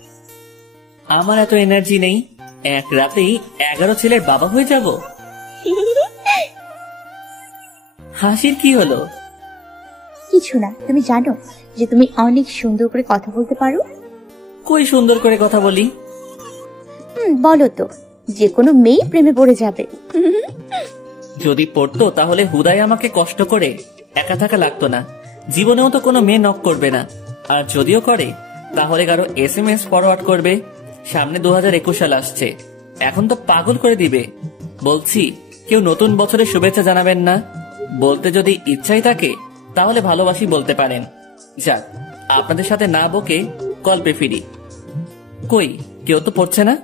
আমার এত এনার্জি নেই, এক রাতেই 11 ছেলের বাবা হয়ে যাব। হাসির কি হলো? কিছু না। তুমি জানো যে তুমি অনেক সুন্দর করে কথা বলতে পারো? কই সুন্দর করে কথা বলি? বলো তো, যে কোনো মেয়ে প্রেমে পড়ে যাবে। যদি পড়তো তাহলে হুদাই আমাকে কষ্ট করে একা থাকা লাগতো না। জীবনেও তো কোনো মেয়ে নক করবে না, আর যদিও করে তাহলে কারো SMS ফরওয়ার্ড করবে। সামনে 2021 সাল আসছে, এখন তো পাগল করে দিবে। বলছি, কেউ নতুন বছরের শুভেচ্ছা জানাবেন না? বলতে যদি ইচ্ছাই থাকে তাহলে ভালোবাসি বলতে পারেন। যাক, আপনাদের সাথে না বকে গল্পে ফিরি। কই কেউ তো পড়ছে না।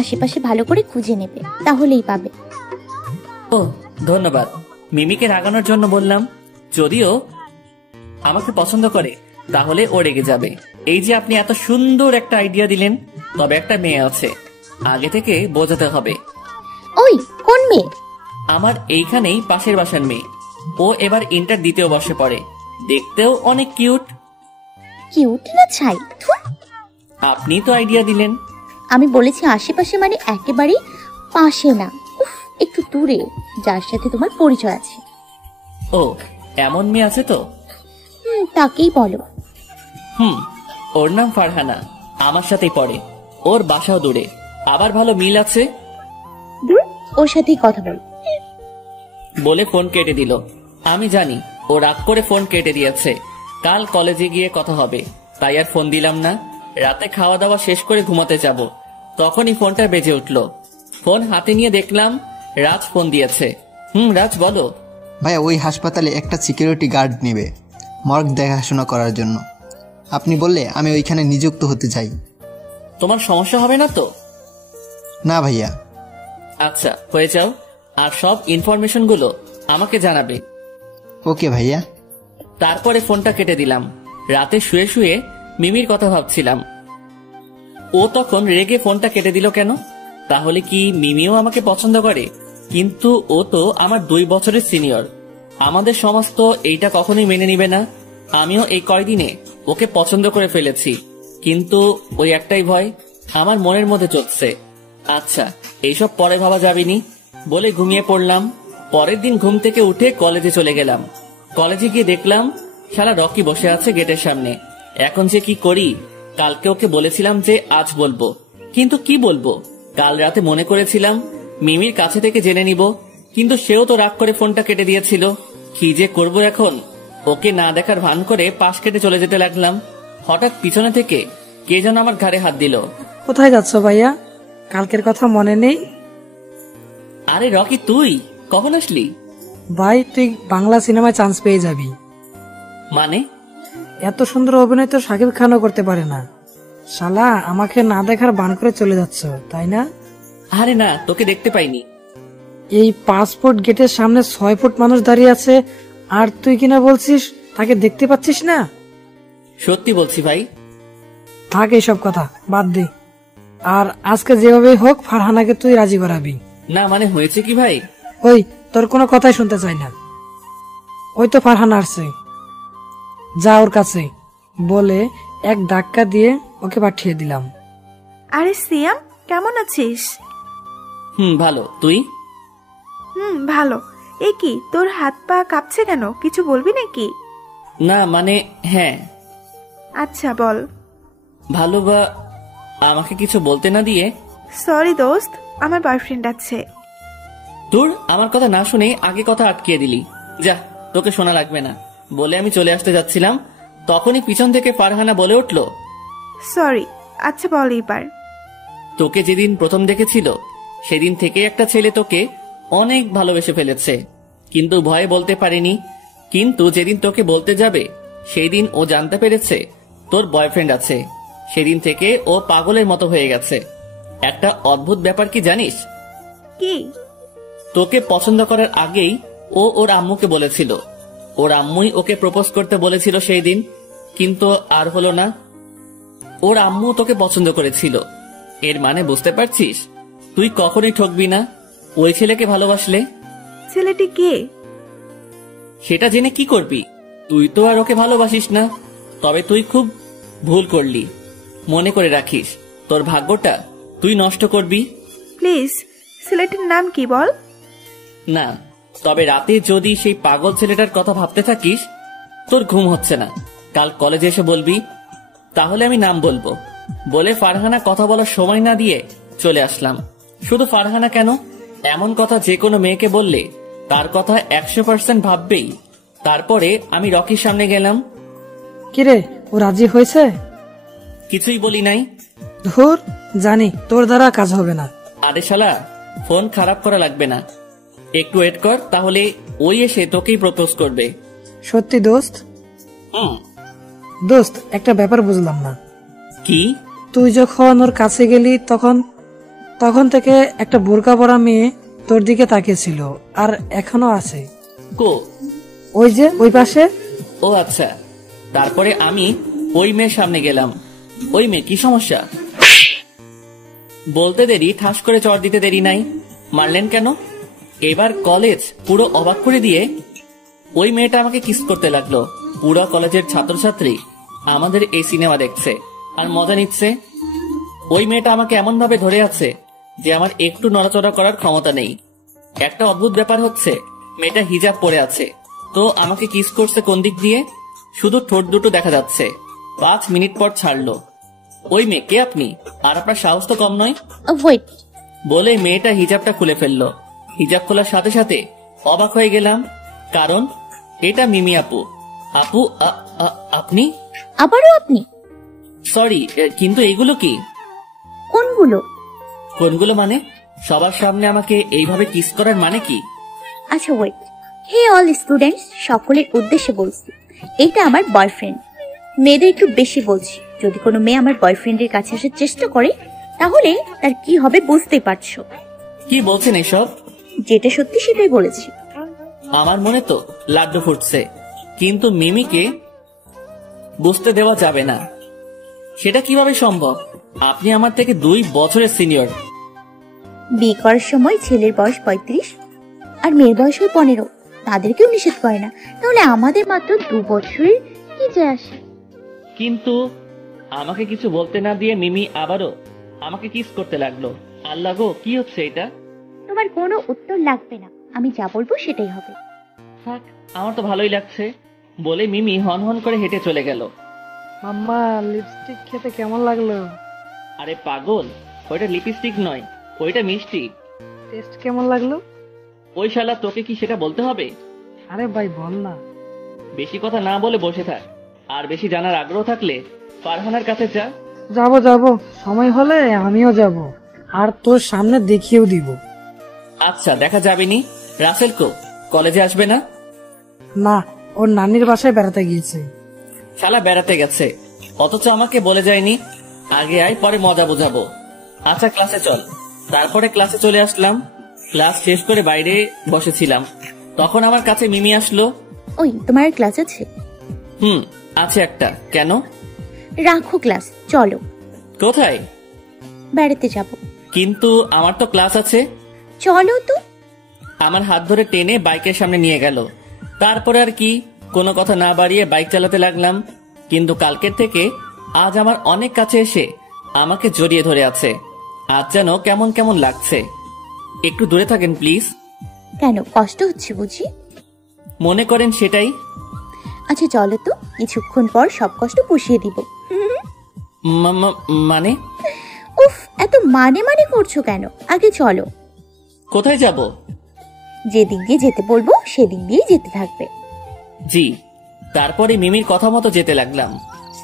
আশেপাশে ভালো করে খুঁজে নেবে, তাহলেই পাবে। ও ধন্যবাদ। মিমিকে রাগানোর জন্য বললাম। যদিও আমাকে পছন্দ করে তাহলে ও রেগে যাবে। এই যে আপনি এত সুন্দর একটা আইডিয়া দিলেন, তবে একটা মেয়ে আছে, আগে থেকে বোঝাতে হবে। ওই কোন মেয়ে? আমার এইখানেই পাশের বাসার মেয়ে। ও এবার ইন্টার দ্বিতীয় বর্ষে পড়ে, দেখতেও অনেক কিউট। কিউট না ছাই? আপনি তো আইডিয়া দিলেন। আমি বলেছি আশেপাশে, মানে একেবারে পাশে না, একটু দূরে, যার সাথে তোমার পরিচয় আছে। ও এমন মেয়ে আছে তো? তাকেই বলো। ওর নাম ফারহানা, আমার সাথেই পড়ে। ওর বাসাও দূরে, আবার ভালো মিল আছে। ওর সাথেই কথা বল বলে ফোন কেটে দিল। আমি জানি ও রাগ করে ফোন কেটে দিয়েছে, কাল কলেজে গিয়ে কথা হবে, তাই আর ফোন দিলাম না। রাতে খাওয়া দাওয়া শেষ করে ঘুমাতে যাব, তখনই ফোনটা বেজে উঠল। ফোন হাতে নিয়ে দেখলাম রাজ ফোন দিয়েছে। রাজ বলো। ভাইয়া, ওই হাসপাতালে একটা সিকিউরিটি গার্ড নেবে মর্গ দেখাশোনা করার জন্য। আপনি বললে আমি ওইখানে নিযুক্ত হতে চাই। তোমার সমস্যা হবে না তো? না ভাইয়া। আচ্ছা, হয়ে যাও, আর সব ইনফরমেশন গুলো আমাকে জানাবে। ওকে ভাইয়া। তারপরে ফোনটা কেটে দিলাম। রাতে শুয়ে শুয়ে মিমির কথা ভাবছিলাম। ও তখন রেগে ফোনটা কেটে দিল কেন? তাহলে কি মিমিও আমাকে পছন্দ করে? কিন্তু ও তো আমার 2 বছরের সিনিয়র। আমাদের সমাজ তো এইটা কখনোই মেনে নিবে না। আমিও এই কয়দিনে ওকে পছন্দ করে ফেলেছি, কিন্তু ওই একটাই ভয় আমার মনের মধ্যে চলছে। আচ্ছা, এইসব পরে ভাবা যাবেনি বলে ঘুমিয়ে পড়লাম। পরের দিন ঘুম থেকে উঠে কলেজে চলে গেলাম। কলেজে গিয়ে দেখলাম শালা রকি বসে আছে গেটের সামনে। এখন যে কি করি? কালকে ওকে বলেছিলাম যে আজ বলবো, কিন্তু কি বলবো? কাল রাতে মনে করেছিলাম মিমির কাছে থেকে জেনে নিব, কিন্তু সেও তো রাগ করে ফোনটা কেটে দিয়েছিল। কি যে করবো এখন? ওকে না দেখার ভান করে পাশ কেটে চলে যেতে লাগলাম। হঠাৎ পিছনে থেকে কে যেন আমার ঘাড়ে হাত দিল। কোথায় যাচ্ছ ভাইয়া? কালকের কথা মনে নেই? আরে রকি, তুই কখন আসলি? ভাই, তুই বাংলা সিনেমায় চান্স পেয়ে যাবি। মানে? এত সুন্দর অভিনয় তো শাকিব খানও করতে পারে না। শালা, আমাকে না দেখার বান করে চলে যাচ্ছ, তাই না? আরে না, তোকে দেখতে পাইনি। এই পাসপোর্ট গেটের সামনে 6 ফুট মানুষ দাঁড়িয়ে আছে, আর তুই কিনা বলছিস তাকে দেখতে পাচ্ছিস না? সত্যি বলছি ভাই। থাক এইসব কথা, বাদ দে। আর আজকে যেভাবে হোক ফারহানাকে তুই রাজি করাবি। না মানে হয়েছে কি ভাই? ওই, তোর কোনো কথাই শুনতে চাই না। ওই তো ফারহানা আসছে, যা ওর কাছে, বলে এক ধাক্কা দিয়ে ওকে পাঠিয়ে দিলাম। আরে সিয়াম, কেমন আছিস? ভালো, তুই? ভালো। এ কি, তোর হাত পা কাঁপছে কেন? কিছু বলবি নাকি? না মানে হ্যাঁ। আচ্ছা বল। ভালো বা আমাকে কিছু বলতে না দিয়ে? সরি দোস্ত, আমার বয়ফ্রেন্ড আছে। তোর আমার কথা না শুনে আগে কথা আটকিয়ে দিলি। যা, তোকে শোনা লাগবে না বলে আমি চলে আসতে যাচ্ছিলাম, তখনই পিছন থেকে ফারহানা বলে উঠল, সরি। আচ্ছা বল এবার। তোকে যেদিন প্রথম দেখেছিল সেদিন থেকে একটা ছেলে তোকে অনেক ভালোবেসে ফেলেছে। কিন্তু ভয়ে বলতে পারিনি। কিন্তু যেদিন তোকে বলতে যাবে সেই দিন ও জানতে পেরেছে তোর বয়ফ্রেন্ড আছে। সেদিন থেকে ও পাগলের মতো হয়ে গেছে। একটা অদ্ভুত ব্যাপার কি জানিস? কি? তোকে পছন্দ করার আগেই ও ওর আম্মুকে বলেছিল। ওর আম্মুই ওকে প্রপোজ করতে বলেছিল সেই দিন, কিন্তু আর হলো না। ওর আম্মু তোকে পছন্দ করেছিল। এর মানে বুঝতে পারছিস? তুই কখনোই ঠকবি না ওই ছেলেকে ভালোবাসলে। ছেলেটি কে? সেটা জেনে কি করবি? তুই তো আর ওকে ভালোবাসিস না। তবে তুই খুব ভুল করলি। মনে করে রাখিস, তোর ভাগ্যটা তুই নষ্ট করবি। প্লিজ, ছেলেটির নাম কি বল? না, তবে রাতে যদি সেই পাগল ছেলেটার কথা ভাবতে থাকিস, তোর ঘুম হচ্ছে না, কাল কলেজে এসে বলবি। তাহলে আমি নাম বলবো। বলে ফারহানা কথা বলার সময় না দিয়ে চলে আসলাম। শুধু ফারহানা কেন, এমন কথা যে কোনো মেয়েকে বললে তার কথা 100% ভাববেই। তারপরে আমি রকির সামনে গেলাম। কিরে, ও রাজি হয়েছে? কিছুই বলি নাই। ধুর, জানি তোর দ্বারা কাজ হবে না। আরে শালা, ফোন খারাপ করা লাগবে না, একটু ওয়েট কর, তাহলে ওই এসে তোকেই প্রপোজ করবে। সত্যি দোস্ত? হুম। দোস্ত, একটা ব্যাপার বুঝলাম না। কি? তুই যখন ওর কাছে গেলি তখন থেকে একটা বোরকা পরা মেয়ে তোর দিকে তাকিয়েছিল, আর এখনো আছে। কো? ওই যে ওই পাশে। ও আচ্ছা। তারপরে আমি ওই মেয়ের সামনে গেলাম। ওই মেয়ে, কি সমস্যা? বলতে দেরি, ঠাস করে চড় দিতে দেরি নাই। মারলেন কেন? এবার কলেজ পুরো অবাক করে দিয়ে ওই মেয়েটা আমাকে কিস করতে লাগলো। পুরো কলেজের ছাত্রছাত্রী আমাদের এই সিনেমা দেখছে আর মজা নিচ্ছে। ওই মেয়েটা আমাকে এমন ভাবে ধরে আছে যে আমার একটু নড়াচড়া করার ক্ষমতা নেই। একটা অদ্ভুত ব্যাপার হচ্ছে, মেয়েটা হিজাব পরে আছে, তো আমাকে কিস করছে কোন দিক দিয়ে? শুধু ঠোঁট দুটো দেখা যাচ্ছে। 5 মিনিট পর ছাড়লো। ওই মেয়ে, কে আপনি? আর আপনার সাহস তো কম নয়। বলে মেয়েটা হিজাবটা খুলে ফেললো। হিজাব খোলার সাথে সাথে অবাক হয়ে গেলাম, কারণ এটা মিমি আপু। আপু, আপনি? আবারও আপনি? সরি, কিন্তু এগুলো কি? কোনগুলো? কোনগুলো মানে? সবার সামনে আমাকে এইভাবে কিস করার মানে কি? আচ্ছা ওয়েট, হে অল স্টুডেন্টস, সকলের উদ্দেশ্যে বলছি, এইটা আমার বয়ফ্রেন্ড। মেয়েদের একটু বেশি বলছি, যদি কোনো মেয়ে আমার বয়ফ্রেন্ডের কাছে আসার চেষ্টা করে তাহলে তার কি হবে বুঝতেই পারছো। কি বলছেন এসব? যেটা সত্যি সেটাই বলেছি। আমার মনে তো লাড্ডু ফুটছে, কিন্তু মিমিকে বুঝতে দেওয়া যাবে না। সেটা কিভাবে সম্ভব? আপনি আমার থেকে 2 বছরের সিনিয়র। বিয়ে করার সময় ছেলের বয়স 35 আর মেয়ের বয়স হয় 15, তাদেরকেও নিষেধ করে না, তাহলে আমাদের মাত্র 2 বছরের কি যায় আসে? কিন্তু আমাকে কিছু বলতে না দিয়ে মিমি আবারও আমাকে কিস করতে লাগলো। আল্লাহ গো, কি হচ্ছে এটা? তোমার কোনো উত্তর লাগবে না, আমি যা বলবো সেটাই হবে। থাক, আমার তো ভালোই লাগছে। বলে মিমি হন হন করে হেঁটে চলে গেল। মাম্মা, লিপস্টিক খেতে কেমন লাগলো? আরে পাগল, ওইটা লিপস্টিক নয়, ওইটা মিষ্টি। টেস্ট কেমন লাগলো? ওই শালা, তোকে কি সেটা বলতে হবে? আরে ভাই বল না। বেশি কথা না বলে বসে থাক, আর বেশি জানার আগ্রহ থাকলে ফারহানার কাছে যা। যাবো, সময় হলে আমিও যাব, আর তোর সামনে দেখিয়েও দিব। আচ্ছা, দেখা যাবেনি। রাসেল কো, কলেজে আসবে না? না, ওর নানির বাসায় বেড়াতে গিয়েছে। শালা বেড়াতে গেছে, অথচ আমাকে বলে যায়নি। আগে আয়, পরে মজা বোঝাবো। আচ্ছা, ক্লাসে চল। তারপরে ক্লাসে চলে আসলাম। ক্লাস শেষ করে বাইরে বসেছিলাম, তখন আমার কাছে মিমি আসলো। ওই, তোমার ক্লাস আছে? আছে একটা। কেন? রাখো ক্লাস, চলো। কোথায়? বেড়াতে যাব। কিন্তু আমার তো ক্লাস আছে। চলো তো। আমার হাত ধরে টেনে বাইকের সামনে নিয়ে গেল। তারপরে আর কি, কোনো কথা না বাড়িয়ে বাইক চালাতে লাগলাম। কিন্তু কালকের থেকে আজ আমার অনেক কাছে এসে আমাকে জড়িয়ে ধরে আছে। আজ যেন কেমন কেমন লাগছে। একটু দূরে থাকেন প্লিজ। কেন, কষ্ট হচ্ছে বুঝি? মনে করেন সেটাই। আচ্ছা চলো তো, কিছুক্ষণ পর সব কষ্ট পুষিয়ে দিব। মানে? উফ, এত মানে মানে করছো কেন? আগে চলো। কোথায় যাব? যেদিক দিয়ে যেতে বলবো সেদিক দিয়ে যেতে থাকবে। জি। তারপরে মিমির কথা মতো যেতে লাগলাম।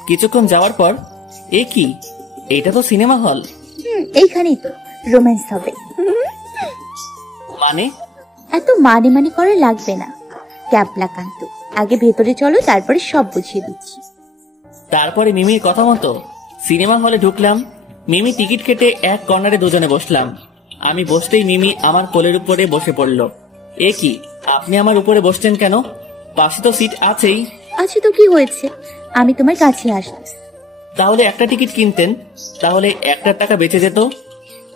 কিছুক্ষণ যাওয়ার পর, এ কি, এটা তো সিনেমা হল। এইখানেই তো রোম্যান্স হবে। মানে? এত মানে মানে করে লাগবে না। ক্যাবলা কান্ত, আগে ভেতরে চলো, তারপরে সব বুঝিয়ে দিচ্ছি। তারপরে মিমির কথা মতো সিনেমা হলে ঢুকলাম। মিমি টিকিট কেটে এক কর্নারে দুজনে বসলাম। আমি বসতেই মিমি আমার কোলের উপরে বসে পড়ল। এ কি, আপনি আমার উপরে বসছেন কেন? পাশে তো সিট আছেই। আচ্ছা তো কি হয়েছে, আমি তোমার কাছে আসলাম। তাহলে একটা টিকিট কিনতেন, তাহলে 1টা টাকা বেঁচে যেত।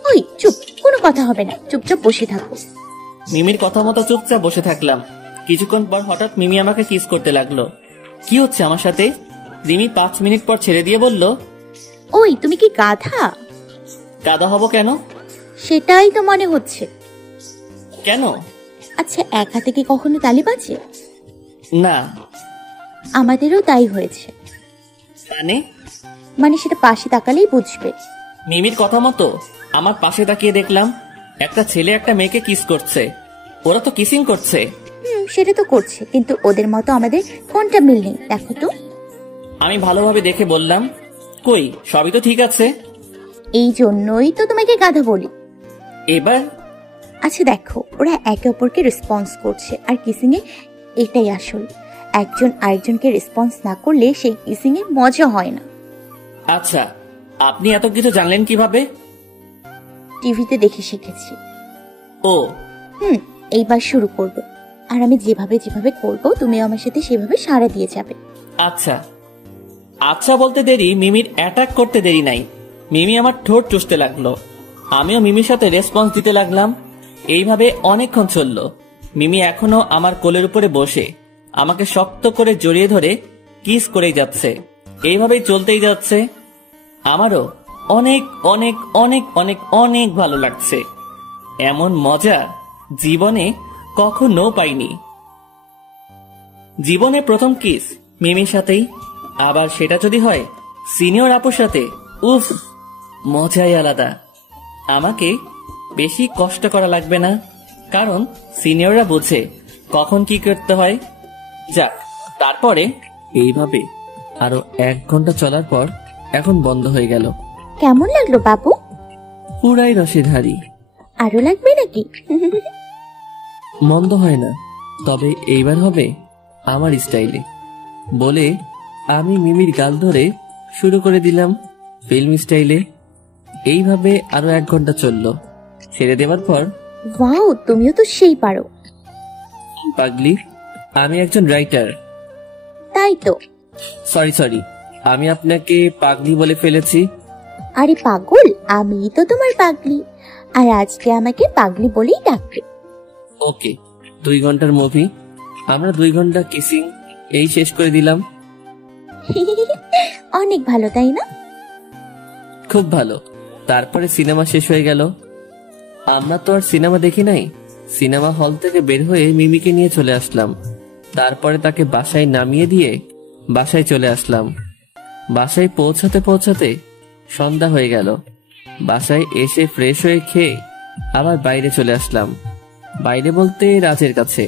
ওই চুপ, কোনো কথা হবে না, চুপচাপ বসে থাকো। মিমির কথা মতো চুপচাপ বসে থাকলাম। কিছুক্ষণ পর হঠাৎ মিমি আমাকে কিস করতে লাগলো। কি হচ্ছে আমার সাথে? রিমি 5 মিনিট পর ছেড়ে দিয়ে বলল, ওই তুমি কি গাধা? গাধা হব কেন? সেটাই তো মনে হচ্ছে। কেন? আচ্ছা, এক হাতে কি কখনো তালি বাজে? না। আমাদেরও তাই হয়েছে। মানে সেটা পাশে তাকালেই বুঝবে। মিমির কথা মতো আমার পাশে তাকিয়ে দেখলাম একটা ছেলে একটা মেয়েকে কিস করছে। ওরা তো কিসিং করছে। সেটা তো করছে, কিন্তু ওদের মতো আমাদের কোনটা মিল নেই দেখো তো। আমি ভালোভাবে দেখে বললাম, কই, সবই তো ঠিক আছে। এই জন্যই তো তোমাকে গাধা বলি। এবার আচ্ছা দেখো, ওরা একে অপরকে রেসপন্স করছে, আর কিসিং এ এটাই আসল। একজন আরেকজনকে রেসপন্স না করলে সেই কিসিং এ মজা হয় না। আচ্ছা, আপনি এত কিছু জানলেন কিভাবে? টিভিতে দেখে শিখেছি। ও এইবার শুরু করব, আর আমি যেভাবে যেভাবে করব তুমি আমার সাথে সেভাবে সাড়া দিয়ে যাবে। আচ্ছা। আচ্ছা বলতে দেরি, মিমির অ্যাটাক করতে দেরি নাই। মিমি আমার ঠোঁট চুষতে লাগলো, আমিও মিমির সাথে রেসপন্স দিতে লাগলাম। এইভাবে অনেকক্ষণ চললো। মিমি এখনো আমার কোলের উপরে বসে আমাকে শক্ত করে জড়িয়ে ধরে কিস করেই যাচ্ছে। এইভাবেই চলতেই যাচ্ছে। আমারও অনেক অনেক অনেক অনেক অনেক ভালো লাগছে। এমন মজা জীবনে কখনো পাইনি। জীবনে প্রথম কিস মিমির সাথেই, আবার সেটা যদি হয় সিনিয়র আপুর সাথে, উফ, মজাই আলাদা। আমাকে বেশি কষ্ট করা লাগবে না, কারণ সিনিয়ররা বোঝে কখন কি করতে হয়। যাক, তারপরে এইভাবে আরো 1 ঘন্টা চলার পর এখন বন্ধ হয়ে গেল। কেমন লাগলো বাবু? পুরাই রসেধারী। আরো লাগবে নাকি? মন্দ হয় না, তবে এইবার হবে আমার স্টাইলে বলে আমি মিমির গাল ধরে শুরু করে দিলাম ফিল্ম স্টাইলে। এইভাবে আরো 1 ঘন্টা চললো। ছেড়ে দেওয়ার পর, ওয়াও, তুমিও তো সেই পারো। পাগলি, আমি একজন রাইটার। তাই তো। সরি, আমি আপনাকে পাগলি বলে ফেলেছি। আরে পাগল, আমি তো তোমার পাগলি, আর আজকে আমাকে পাগলি বলেই ডাকবে। ওকে, 2 ঘন্টার মুভি, আমরা 2 ঘন্টা কিসিং এই শেষ করে দিলাম। অনেক ভালো, তাই না? খুব ভালো। তারপরে সিনেমা শেষ হয়ে গেল। আমরা তো আর সিনেমা দেখি নাই। সিনেমা হল থেকে বের হয়ে মিমিকে নিয়ে চলে আসলাম। তারপরে তাকে বাসায় নামিয়ে দিয়ে বাসায় চলে আসলাম। বাসায় পৌঁছাতে পৌঁছাতে সন্ধ্যা হয়ে গেল। বাসায় এসে ফ্রেশ হয়ে খেয়ে আবার বাইরে চলে আসলাম। বাইরে বলতে রাজের কাছে।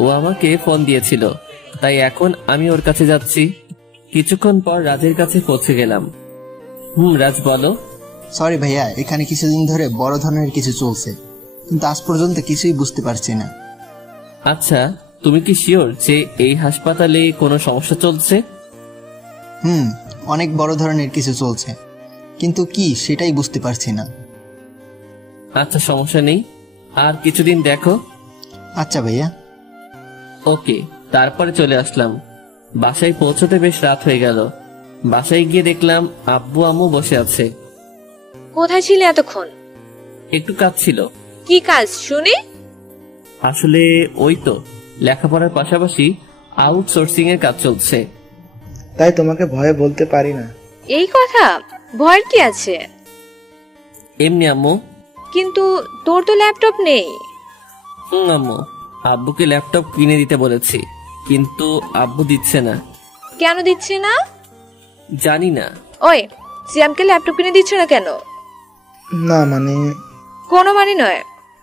ও আমাকে ফোন দিয়েছিল, তাই এখন আমি ওর কাছে যাচ্ছি। কিছুক্ষণ পর রাজের কাছে পৌঁছে গেলাম। রাজ বলো। সরি ভাইয়া, এখানে কিছুদিন ধরে বড় ধরনের কিছু চলছে, কিন্তু আজ পর্যন্ত কিছুই বুঝতে পারছি না। আচ্ছা, তুমি কি শিওর যে এই হাসপাতালে কোনো সমস্যা চলছে? অনেক বড় ধরনের কিছু চলছে, কিন্তু কি সেটাই বুঝতে পারছি না। আচ্ছা, সমস্যা নেই, আর কিছুদিন দেখো। আচ্ছা ভাইয়া। ওকে। তারপরে চলে আসলাম। বাসায় পৌঁছতে বেশ রাত হয়ে গেল। বাসায় গিয়ে দেখলাম আব্বু আম্মু বসে আছে। কোথায় ছিলে এতক্ষণ? একটু কাজ ছিল। কি কাজ শুনি? আসলে ওই তো লেখাপড়ার পাশাপাশি আউটসোর্সিং এর কাজ চলছে। তাই তোমাকে ভয়ে বলতে পারি না। এই কথা? ভয়ের কি আছে? এমনি আম্মু। কিন্তু তোর তো ল্যাপটপ নেই। আম্মু, আব্বুকে ল্যাপটপ কিনে দিতে বলেছি, কিন্তু আব্বু দিচ্ছে না। কেন দিচ্ছে না? জানি না। ওই, সিয়ামকে ল্যাপটপ কিনে দিচ্ছ না কেন? না মানে। কোনো মানে নয়,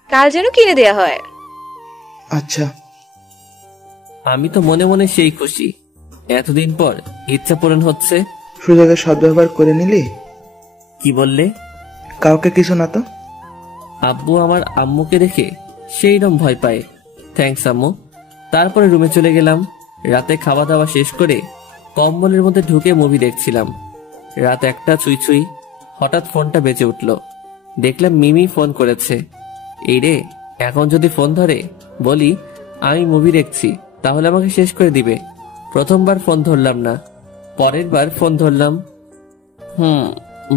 কাল যেন কিনে দেয়া হয়। আচ্ছা। আমি তো মনে মনে সেই খুশি, এতদিন পর ইচ্ছা পূরণ হচ্ছে। সুযোগের সদ্ব্যবহার করে নিলি। কি বললে? কাউকে কিছু না তো। আব্বু আমার আম্মুকে দেখে সেইরকম ভয় পায়। থ্যাঙ্কস আম্মু। তারপরে রুমে চলে গেলাম। রাতে খাওয়া দাওয়া শেষ করে কম্বলের মধ্যে ঢুকে মুভি দেখছিলাম। রাত 1টা ছুঁই ছুঁই, হঠাৎ ফোনটা বেজে উঠল। দেখলাম মিমি ফোন করেছে। এই রে, এখন যদি ফোন ধরে বলি আমি মুভি দেখছি, তাহলে আমাকে শেষ করে দিবে। প্রথমবার ফোন ধরলাম না, পরের বার ফোন ধরলাম।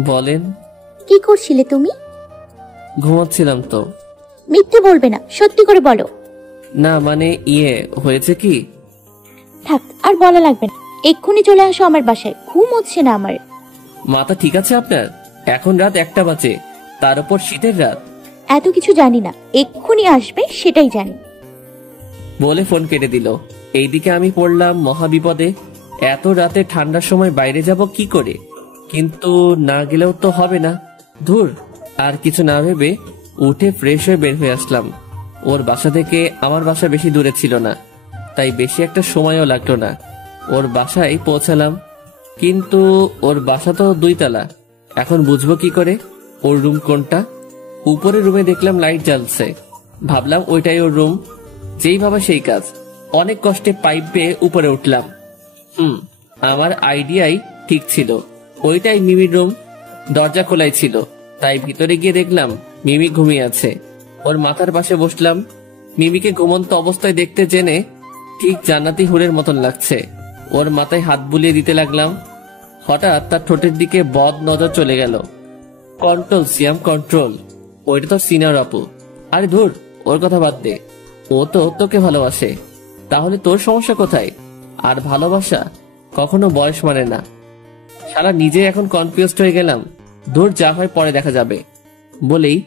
বলেন। কি করছিলে তুমি? ঘুমাচ্ছিলাম তো। মিথ্যে বলবে না, সত্যি করে বলো। না মানে হয়েছে কি। থাক, আর বলা লাগবে না। এক্ষুনি চলে আসো আমার বাসায়, ঘুম হচ্ছে না আমার। মাথা ঠিক আছে আপনার? এখন রাত 1টা বাজে, তার উপর শীতের রাত। এত কিছু জানি না, এক্ষুনি আসবে সেটাই জানি। বলে ফোন কেটে দিল। এইদিকে আমি পড়লাম মহাবিপদে। এত রাতে ঠান্ডার সময় বাইরে যাব কি করে? কিন্তু না গেলেও তো হবে না। ধুর, আর কিছু না ভেবে উঠে ফ্রেশ হয়ে বের হয়ে আসলাম। ওর বাসা থেকে আমার বাসা বেশি দূরে ছিল না, তাই বেশি একটা সময়ও লাগলো না। ওর বাসায় পৌঁছালাম, কিন্তু ওর বাসা তো 2 তলা। এখন বুঝবো কি করে ওর রুম কোনটা? উপরের রুমে দেখলাম লাইট জ্বলছে, ভাবলাম ওইটাই ওর রুম। যেই ভাবা সেই কাজ, অনেক কষ্টে পাইপ বেয়ে উপরে উঠলাম। আমার আইডিয়াই ঠিক ছিল, ওইটাই মিমির রুম। দরজা খোলাই ছিল, তাই ভিতরে গিয়ে দেখলাম মিমি ঘুমিয়ে আছে। ওর মাথার পাশে বসলাম। মিমিকে ঘুমন্ত অবস্থায় দেখতে জেনে ঠিক জান্নাতি হুরের মতন লাগছে। ওর মাথায় হাত বুলিয়ে দিতে লাগলাম। হঠাৎ তার ঠোঁটের দিকে বদ নজর চলে গেল। কন্ট্রোল সিয়াম, কন্ট্রোল। ওইটা তো সিনিয়র আপু। আরে ধুর, ওর কথা বাদ দে। ও তো তোকে ভালোবাসে, তাহলে তোর সমস্যা কোথায়? আর ভালোবাসা কখনো বয়স মানে না। শালা নিজে এখন কনফিউজড হয়ে গেলাম। ধুর, যা হয় পরে দেখা যাবে বলেই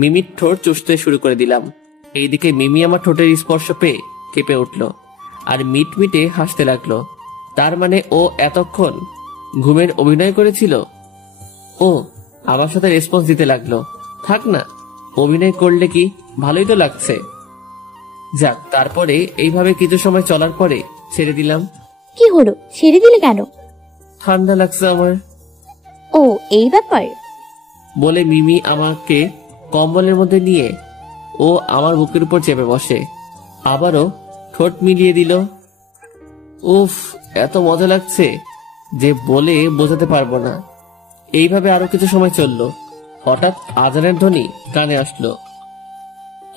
মিমির ঠোঁট চুষতে শুরু করে দিলাম। এইদিকে মিমি আমার ঠোঁটের স্পর্শ পেয়ে কেঁপে উঠল আর মিটমিটে হাসতে লাগলো। তার মানে ও এতক্ষণ ঘুমের অভিনয় করেছিল। ও আমার সাথে রেসপন্স দিতে লাগলো। থাক না, অভিনয় করলে কি, ভালোই তো লাগছে। যাক, তারপরে এইভাবে কিছু সময় চলার পরে ছেড়ে দিলাম। কি হলো, ছেড়ে দিলে কেন? ঠান্ডা লাগছে আমার। ও এই ব্যাপার। বলে মিমি আমাকে কম্বলের মধ্যে নিয়ে ও আমার বুকের উপর চেপে বসে, আবারও ঠোঁট মিলিয়ে দিল। উফ, এত মজা লাগছে যে বলে বোঝাতে পারবো না। এইভাবে আরো কিছু সময় চললো। হঠাৎ আজানের ধ্বনি কানে আসলো।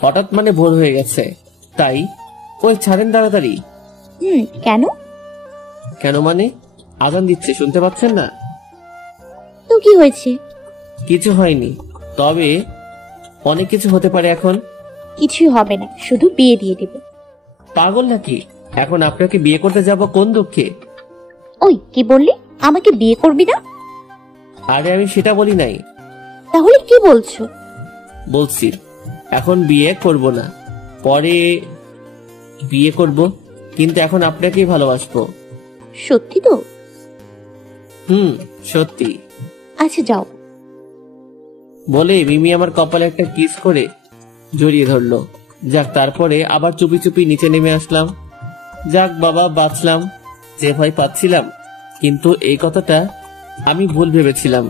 হঠাৎ মানে ভোর হয়ে গেছে, তাই ওই ছাড়েন তাড়াতাড়ি। কেন? কেন মানে আজান দিচ্ছে, শুনতে পাচ্ছেন না? তো কি হয়েছে? কিছু হয়নি, তবে অনেক কিছু হতে পারে। এখন কিছুই হবে না, শুধু বিয়ে দিয়ে দিবে। পাগল নাকি? এখন আপনাকে বিয়ে করতে যাব কোন দুঃখে? ওই কি বললি, আমাকে বিয়ে করবি না? আরে আমি সেটা বলি নাই। তাহলে কি বলছো? বলছি এখন বিয়ে করব না, পরে বিয়ে করব, কিন্তু এখন আপনাকেই ভালোবাসবো। সত্যি তো? সত্যি। আচ্ছা যাও। বলে মিমি আমার কপালে একটা কিস করে জড়িয়ে ধরলো। যাক, তারপরে আবার চুপি চুপি নিচে নেমে আসলাম। যাক বাবা, বাঁচলাম। যে ভয় পাচ্ছিলাম, কিন্তু এই কথাটা আমি ভুল ভেবেছিলাম।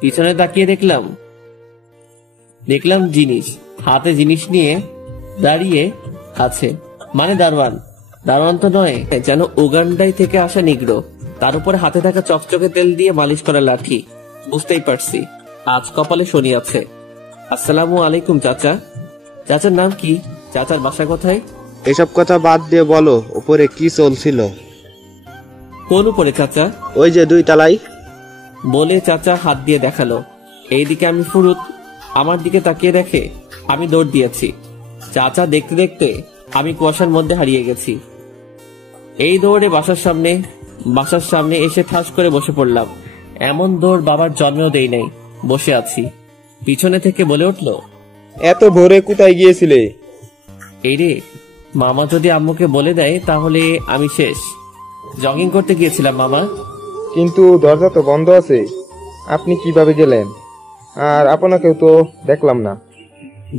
পিছনে তাকিয়ে দেখলাম জিনিস, হাতে জিনিস নিয়ে দাঁড়িয়ে আছে। মানে দারোয়ান তো নয়, যেন উগান্ডাই থেকে আসা নিগ্রো। তার উপরে হাতে থাকা চকচকে তেল দিয়ে মালিশ করা লাঠি। বুঝতেই পারছি আজ কপালে শনি আছে। আসসালামু আলাইকুম চাচা। চাচার নাম কি? চাচার বাসা কোথায়? এসব কথা বাদ দিয়ে বলো, উপরে কি চলছিল? কোন উপরে চাচা? ওই যে 2 তলায়। বলে চাচা হাত দিয়ে দেখালো। এইদিকে আমি ফুরুত, আমার দিকে তাকিয়ে দেখে আমি দৌড় দিয়েছি। চাচা দেখতে দেখতে আমি কুয়াশার মধ্যে হারিয়ে গেছি। এই দৌড়ে বাসার সামনে এসে ঠাস করে বসে পড়লাম। এমন দৌড় বাবার জন্মেও দেই নাই। বসে আছি, পিছনে থেকে বলে উঠলো, এত ভোরে কোথায় গিয়েছিলে? এই রে, মামা যদি আম্মুকে বলে দেয় তাহলে আমি শেষ। জগিং করতে গিয়েছিলাম মামা। কিন্তু দরজা তো বন্ধ আছে, আপনি কিভাবে গেলেন? আর আপনাকেও তো দেখলাম না।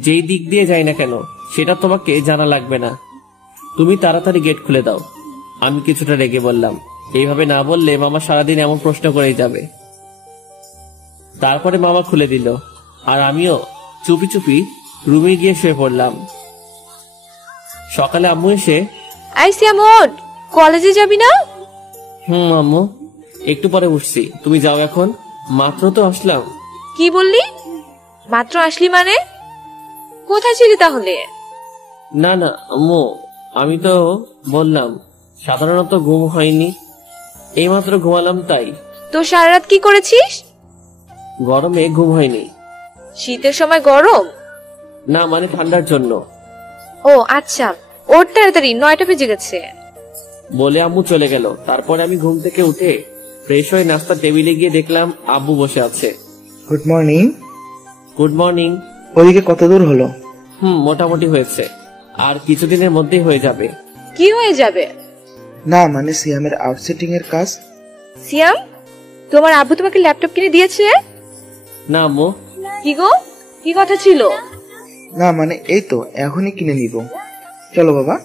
যেই দিক দিয়ে যাই না কেন সেটা তোমাকে জানা লাগবে না, তুমি তাড়াতাড়ি গেট খুলে দাও। আমি কিছুটা রেগে বললাম। এইভাবে না বললে মামা সারাদিন এমন প্রশ্ন করেই যাবে। তারপরে মামা খুলে দিল, আর আমিও চুপি চুপি রুমে গিয়ে শুয়ে পড়লাম। সকালে আম্মু এসে, আই সিয়াম ওঠ, কলেজে যাবি না? আম্মু একটু পরে উঠছি, তুমি যাও এখন, মাত্র তো আসলাম। কি বললি? মাত্র আসলি মানে? কোথায় ছিলি তাহলে? না না আম্মু, আমি তো বললাম সাধারণত ঘুম হয়নি, এইমাত্র ঘুমালাম তাই। তো সারা রাত কি করেছিস? গরমে ঘুম হয়নি। শীতের সময় গরম? না মানে ঠান্ডার জন্য। ও আচ্ছা, ওর তাড়াতাড়ি 9টা বেজে গেছে। বলে আম্মু চলে গেল। তারপরে আমি ঘুম থেকে উঠে ফ্রেশ হয়ে নাস্তার টেবিলে গিয়ে দেখলাম আব্বু বসে আছে। Good morning. Good morning. ওদিকে কত দূর হলো? মোটামুটি হয়েছে, আর কিছুদিনের মধ্যেই হয়ে যাবে। কি হয়ে যাবে? না মানে সিয়ামের আউটসেটিং এর কাজ। সিয়াম, তোমার আব্বু তোমাকে ল্যাপটপ কিনে দিয়েছে? না আম্মু। কি গো, কি কথা ছিল? না মানে এই তো এখনই কিনে নিব। চলো বাবা।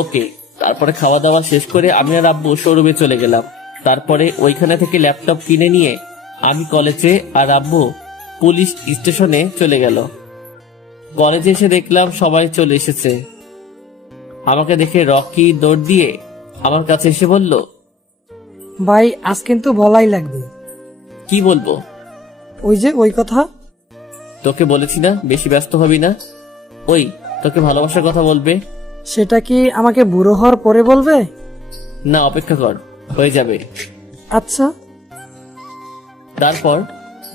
ওকে। তারপরে খাওয়া দাওয়া শেষ করে আমি আর আব্বু শোরুমে চলে গেলাম। তারপরে ওইখানে থেকে ল্যাপটপ কিনে নিয়ে আমি কলেজে, আর আব্বু পুলিশ স্টেশনে চলে গেল। কলেজে এসে দেখলাম সবাই চলে এসেছে। আমাকে দেখে রকি দৌড় দিয়ে আমার কাছে এসে বলল, ভাই আজ কিন্তু বলাই লাগবে। কি বলবো? ওই যে ওই কথা। তোকে বলেছি না বেশি ব্যস্ত হবি না। ওই তোকে ভালোবাসার কথা বলবে। সেটা কি আমাকে বুড়ো হওয়ার পরে বলবে? না অপেক্ষা কর, হয়ে যাবে। আচ্ছা। তারপর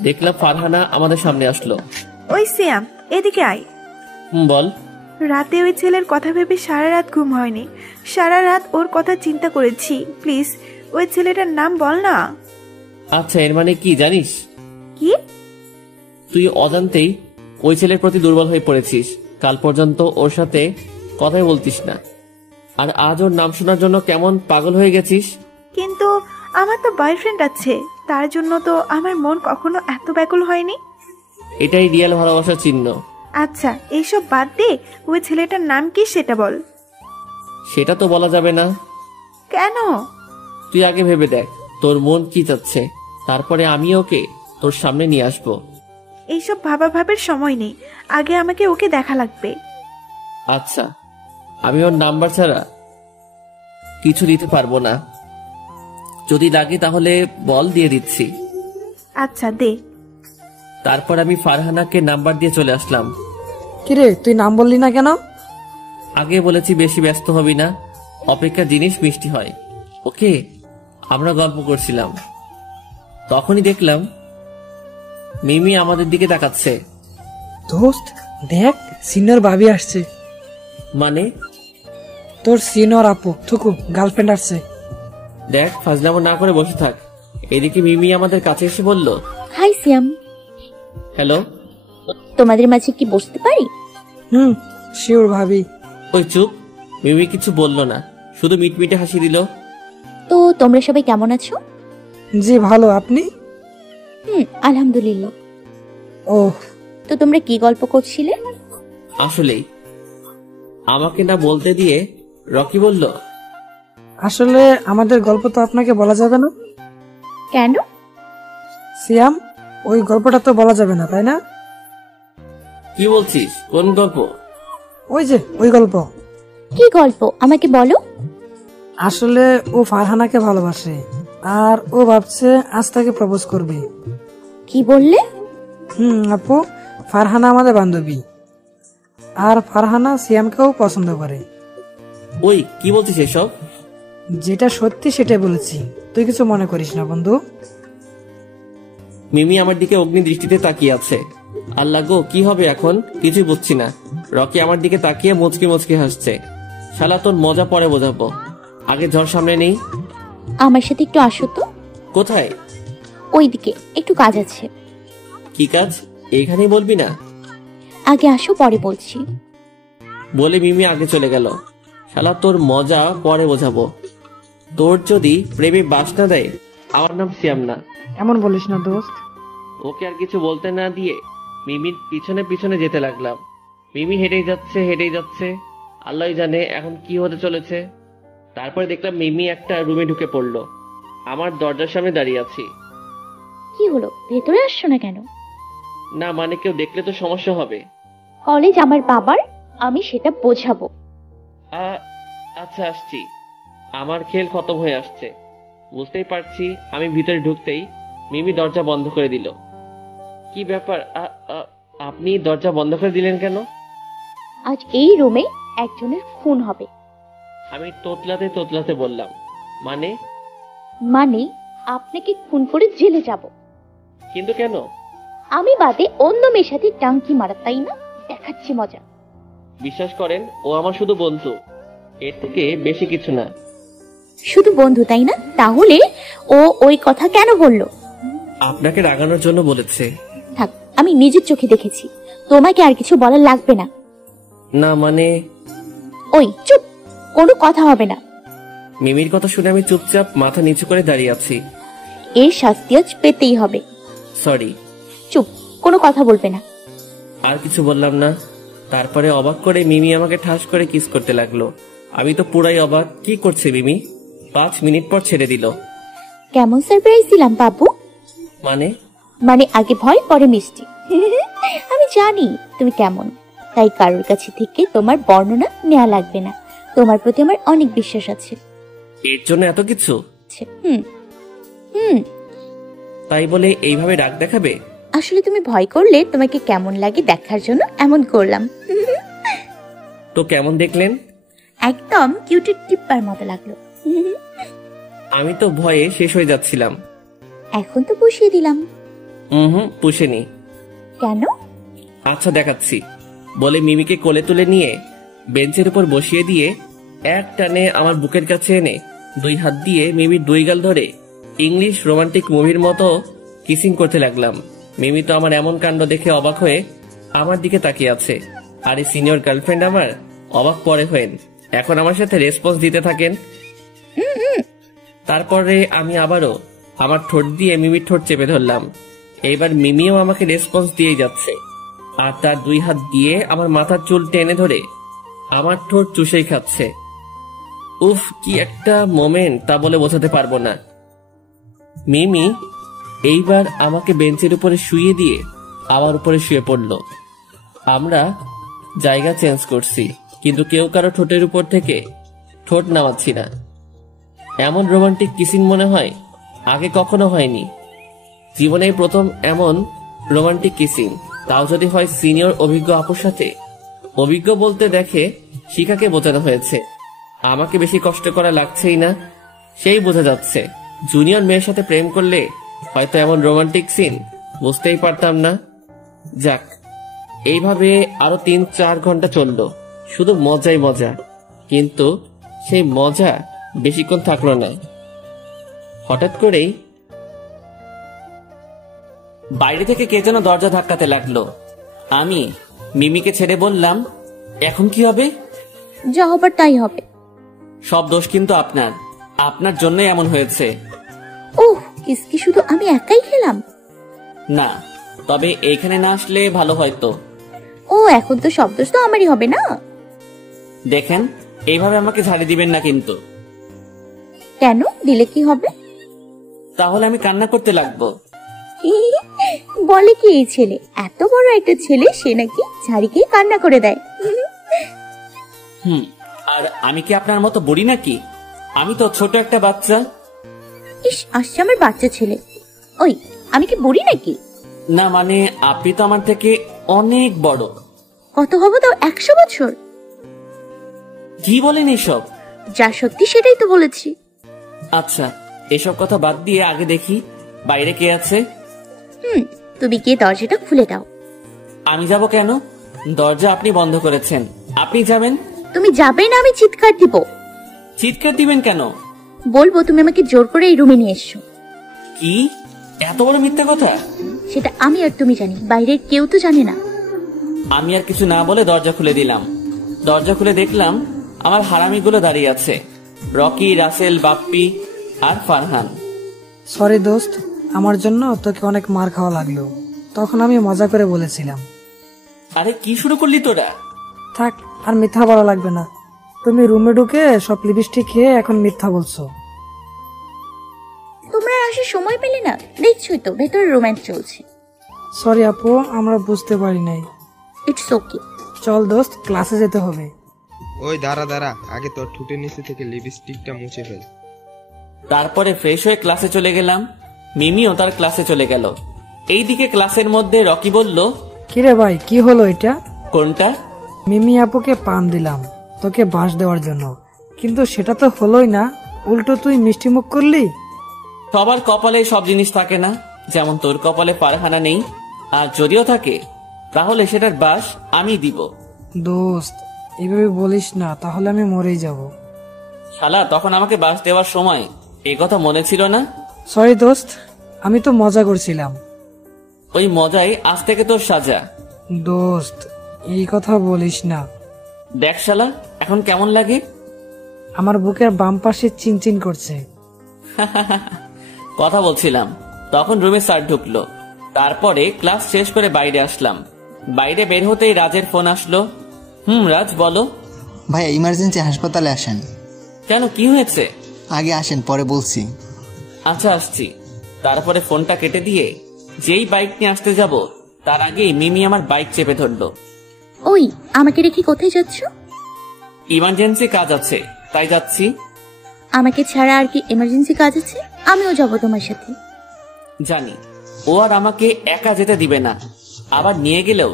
দেখলাম ফারহানা আমাদের সামনে আসলো। ওই সিয়াম, এদিকে আয়। বল। রাতে ওই ছেলের কথা ভেবে সারা রাত ঘুম হয়নি। সারা রাত ওর কথা চিন্তা করেছি। প্লিজ ওই ছেলেটার নাম বল না। আচ্ছা, এর মানে কি জানিস? কি? তুই অজান্তেই ওই ছেলের প্রতি দুর্বল হয়ে পড়েছিস। কাল পর্যন্ত ওর সাথে কথাই বলতিস না, আর আজ ওর নাম শোনার জন্য কেমন পাগল হয়ে গেছিস। কিন্তু আমার তো বয়ফ্রেন্ড আছে, তার জন্য তো আমার মন কখনো এত ব্যাকুল হয়নি। এটাই রিয়েল ভালোবাসার চিহ্ন। আচ্ছা এইসব বাদ দে, ওই ছেলেটার নাম কি সেটা বল। সেটা তো বলা যাবে না। কেন? তুই আগে ভেবে দেখ তোর মন কি চাচ্ছে, তারপরে আমি ওকে তোর সামনে নিয়ে আসবো। এইসব ভাবার সময় নেই, আগে আমাকে ওকে দেখা লাগবে। আচ্ছা, আমি ওর নাম্বার ছাড়া কিছু দিতে পারবো না। যদি লাগে তাহলে বল, দিয়ে দিচ্ছি। আচ্ছা দে। তারপর আমি ফারহানাকে নাম্বার দিয়ে চলে আসলাম। কিরে তুই নাম বললি না কেন? আগে বলেছি বেশি ব্যস্ত হবি না, অপেক্ষার জিনিস মিষ্টি হয়। ওকে। আমরা গল্প করছিলাম, তখনই দেখলাম মিমি আমাদের দিকে তাকাচ্ছে। দোস্ত দেখ, সিনিয়র ভাবি আসছে। মানে? তোর সিনিয়র আপু থুকু গার্লফ্রেন্ড আসছে। দেখ, ফাজলামো না করে বসে থাক। এদিকে মিমি আমাদের কাছে এসে বলল, হাই সিয়াম। হ্যালো। তোমাদের মাঝে কি বসতে পারি? শিওর ভাবি। ওই চুপ। মিমি কিছু বলল না, শুধু মিটমিটে হাসি দিল। তো তোমরা সবাই কেমন আছো? জি ভালো, আপনি? আলহামদুলিল্লাহ। ওহ, তো তোমরা কি গল্প করছিলে? আসলেই আমাকে না বলতে দিয়ে রকি বলল, আসলে আমাদের গল্প তো আপনাকে বলা যাবে না। কেন? সিয়াম, ওই গল্পটা তো বলা যাবে না, তাই না? কি বলছিস? কোন গল্প? ওই যে ওই গল্প। কি গল্প আমাকে বলো। আসলে ও ফারহানাকে ভালোবাসে, আর ও ভাবছে আজ তাকে প্রপোজ করবে। কি বললে? আপু, ফারহানা আমাদের বান্ধবী, আর ফারহানা সিয়ামকেও পছন্দ করে। ওই কি বলছিস এসব? যেটা সত্যি সেটাই বলেছি, তুই কিছু মনে করিস না বন্ধু। মিমি আমার দিকে অগ্নি দৃষ্টিতে তাকিয়ে আছে। আল্লাহ গো, কি হবে এখন কিছুই বুঝছি না। রকি আমার দিকে তাকিয়ে মুচকি মুচকি হাসছে। শালা তোর মজা পরে বোঝাবো, আগে ঝড় সামনে নেই। আমার সাথে একটু আসো তো। কোথায়? ওইদিকে একটু কাজ আছে। কি কাজ? এইখানেই বলবি না? আগে আসো, পরে বলছি। বলে মিমি আগে চলে গেল। শালা তোর মজা পরে বোঝাবো। তোর যদি প্রেমে বাস না দেয়, আমার নাম সিয়াম না। এমন বলিস না দোস্ত। ওকে আর কিছু বলতে না দিয়ে মিমির পিছনে পিছনে যেতে লাগলাম। মিমি হেঁটেই যাচ্ছে। আল্লাহ জানে এখন কি হতে চলেছে। তারপরে দেখলাম মিমি একটা রুমে ঢুকে পড়লো। আমার দরজার সামনে দাঁড়িয়ে আছি। কি হলো, ভেতরে আসছো না কেন? না মানে কেউ দেখলে তো সমস্যা হবে। কলেজ আমার বাবার, আমি সেটা বোঝাবো। আচ্ছা আসছি। আমার খেল খতম হয়ে আসছে, বুঝতেই পারছি। আমি ভিতরে ঢুকতেই মিমি দরজা বন্ধ করে দিল। কি ব্যাপার? আপনি দরজা বন্ধ করে দিলেন কেন? আজ এই রুমে একজনের খুন হবে। আমি তোতলাতে তোতলাতে বললাম, মানে? মানে আপনাকে খুন করে জেলে যাব। কিন্তু কেন? আমি বাদে অন্য মেয়ের সাথে টাঙ্কি মারা, তাই না? দেখাচ্ছি মজা। বিশ্বাস করেন, ও আমার শুধু বন্ধু, এর থেকে বেশি কিছু না। শুধু বন্ধু, তাই না? তাহলে ও ওই কথা কেন বললো? আপনাকে রাগানোর জন্য বলেছে। থাক, আমি নিজের চোখে দেখেছি, তোমাকে আর কিছু বলার লাগবে না। না মানে? ওই চুপ, কোনো কথা হবে না। মিমির কথা শুনে আমি চুপচাপ মাথা নিচু করে দাঁড়িয়ে আছি। এর শাস্তি আজ পেতেই হবে। সরি। চুপ, কোনো কথা বলবে না। আর কিছু বললাম না। তারপরে অবাক করে মিমি আমাকে ঠাস করে কিস করতে লাগলো। আমি তো পুরাই অবাক। কি করছে মিমি? 5 মিনিট পর ছেড়ে দিল। কেমন সারপ্রাইজ দিলাম বাবু? মানে আগে ভয় পরে মিষ্টি। আমি জানি তুমি কেমন, তাই কারোর কাছে থেকে তোমার বর্ণনা নেওয়া লাগবে না। তোমার প্রতি আমার অনেক বিশ্বাস আছে। এর জন্য এত কিছু? হুম হুম। তাই বলে এইভাবে রাগ দেখাবে? আসলে তুমি ভয় করলে তোমাকে কেমন লাগে দেখার জন্য এমন করলাম। তো কেমন দেখলেন? একদম কিউটের টিপ্পার মতো লাগলো। আমি তো ভয়ে শেষ হয়ে যাচ্ছিলাম। এখন তো পুষিয়ে দিলাম। পুষেনি। কেন? আচ্ছা দেখাচ্ছি, বলে মিমিকে কোলে তুলে নিয়ে বেঞ্চের উপর বসিয়ে দিয়ে এক টানে আমার বুকের কাছে এনে 2 হাত দিয়ে মিমির 2 গাল ধরে ইংলিশ রোমান্টিক মুভির মতো কিসিং করতে লাগলাম। মিমি তো আমার এমন কাণ্ড দেখে অবাক হয়ে আমার দিকে তাকিয়ে আছে। আর এই সিনিয়র গার্লফ্রেন্ড আমার অবাক পরে হয়েন এখন আমার সাথে রেসপন্স দিতে থাকেন। তারপরে আমি আবারও আমার ঠোঁট দিয়ে মিমির ঠোঁট চেপে ধরলাম। এইবার মিমিও আমাকে রেসপন্স দিয়ে যাচ্ছে, আর তার 2 হাত দিয়ে আমার মাথার চুল টেনে ধরে আমার ঠোঁট চুষেই খাচ্ছে। উফ, কি একটা মোমেন্ট তা বলে বোঝাতে পারবো না। মিমি এইবার আমাকে বেঞ্চের উপরে শুইয়ে দিয়ে আমার উপরে শুয়ে পড়ল। আমরা জায়গা চেঞ্জ করছি, কিন্তু কেউ কারো ঠোঁটের উপর থেকে ঠোঁট নামাচ্ছি না। এমন রোমান্টিক কিসিং মনে হয় আগে কখনো হয়নি। জীবনে প্রথম এমন রোমান্টিক কিসিং, তাও যদি হয় সিনিয়র অভিজ্ঞ আপুর সাথে। অভিজ্ঞ বলতে দেখে শিখাকে বোঝানো হয়েছে, আমাকে বেশি কষ্ট করা লাগছেই না, সেই বোঝা যাচ্ছে। জুনিয়র মেয়ের সাথে প্রেম করলে হয়তো এমন রোমান্টিক সিন বুঝতেই পারতাম না। যাক, এইভাবে আরো 3-4 ঘন্টা চললো, শুধু মজাই মজা। কিন্তু সেই মজা বেশিক্ষণ থাকলো না। হঠাৎ করেই বাইরে থেকে কে যেন দরজা ধাক্কাতে লাগলো। আমি মিমিকে ছেড়ে বললাম, এখন কি হবে? যা হবার তাই হবে। সব দোষ কিন্তু আপনার, আপনার জন্যই এমন হয়েছে। ওহ, কিসকি শুধু আমি একাই খেলাম? না, তবে এইখানে না আসলে ভালো হয়তো। ও, এখন তো সব দোষ তো আমারই হবে না? দেখেন, এইভাবে আমাকে ঝাড়ি দিবেন না কিন্তু। কেন? দিলে কি হবে? তাহলে আমি কান্না করতে লাগবো। বলে কি এই ছেলে? এত বড় একটা ছেলে, সে নাকি ঝাড়িকে কান্না করে দেয়? আর আমি কি আপনার মতো বুড়ি নাকি? আমি তো ছোট একটা বাচ্চা। ইস, আসছে আমার বাচ্চা ছেলে। ওই, আমি কি বুড়ি নাকি? না মানে, আপনি তো আমার থেকে অনেক বড়। কত হবো তাও? 100 বছর? কি বলেন এসব? যা সত্যি সেটাই তো বলেছি। আচ্ছা, এসব কথা বাদ দিয়ে আগে দেখি বাইরে কে আছে। তুমি গিয়ে দরজাটা খুলে দাও। আমি যাব কেন? দরজা আপনি বন্ধ করেছেন, আপনি যাবেন। তুমি যাবে না? আমি চিৎকার দিব। চিৎকার দিবেন কেন? বলবো তুমি আমাকে জোর করে এই রুমে নিয়ে এসছো। কি এত বড় মিথ্যা কথা? সেটা আমি আর তুমি জানি, বাইরের কেউ তো জানে না। আমি আর কিছু না বলে দরজা খুলে দিলাম। দরজা খুলে দেখলাম আমার হারামিগুলো দাঁড়িয়ে আছে, রকি, রাসেল, বাপ্পি আর ফারহান। সরি দোস্ত, আমার জন্য তোকে অনেক মার খাওয়া লাগলো। তখন আমি মজা করে বলেছিলাম। আরে কি শুরু করলি তোরা? থাক, আর মিথ্যা বলা লাগবে না। তুমি রুমে ঢুকে সব লিপস্টিক খেয়ে এখন মিথ্যা বলছো। তোমরা আসার সময় পেলে না? দেখছোই তো ভেতরে রোম্যান্স চলছে। সরি আপু, আমরা বুঝতে পারি নাই। It's okay. চল দোস্ত, ক্লাসে যেতে হবে। ওই দাঁড়া দাঁড়া, আগে তোর ঠোঁটের নিচে থেকে লিপস্টিকটা মুছে ফেল। তারপরে ফ্রেশ হয়ে ক্লাসে চলে গেলাম। মিমিও তার ক্লাসে চলে গেল। এইদিকে ক্লাসের মধ্যে রকি বলল, কিরে ভাই, কি হলো এটা? কোনটা? মিমি আপুকে পান দিলাম তোকে বাঁশ দেওয়ার জন্য, কিন্তু সেটা তো হলোই না, উল্টো তুই মিষ্টি মুখ করলি। সবার কপালে সব জিনিস থাকে না, যেমন তোর কপালে ফারহানা নেই, আর যদিও থাকে তাহলে সেটার বাস আমি দিব। দোস্ত এভাবে বলিস না, তাহলে আমি মরেই যাব। শালা, তখন আমাকে বাস দেওয়ার সময় এ কথা মনে ছিল না? সরি দোস্ত, আমি তো মজা করছিলাম। ওই মজাই আজ থেকে তোর সাজা। দোস্ত এই কথা বলিস না। দেখ শালা, এখন কেমন লাগে? আমার বুকের বাম পাশে চিনচিন করছে। কথা বলছিলাম, তখন রুমে স্যার ঢুকলো। তারপরে ক্লাস শেষ করে বাইরে আসলাম। বাইরে বের হতেই রাজের ফোন আসলো। রাজ বলো। ভাইয়া ইমার্জেন্সি হাসপাতালে আসেন। কেন, কি হয়েছে? আগে আসেন, পরে বলছি। আচ্ছা আসছি। তারপরে ফোনটা কেটে দিয়ে যেই বাইক নিয়ে আসতে যাব, তার আগেই মিমি আমার বাইক চেপে ধরলো। ওই, আমাকে রেখে কোথায় যাচ্ছ? ইমার্জেন্সি কাজ আছে, তাই যাচ্ছি। আমাকে ছাড়া আর কি এমার্জেন্সি কাজ আছে? আমিও যাব তোমার সাথে। জানি ও আর আমাকে একা যেতে দিবে না, আবার নিয়ে গেলেও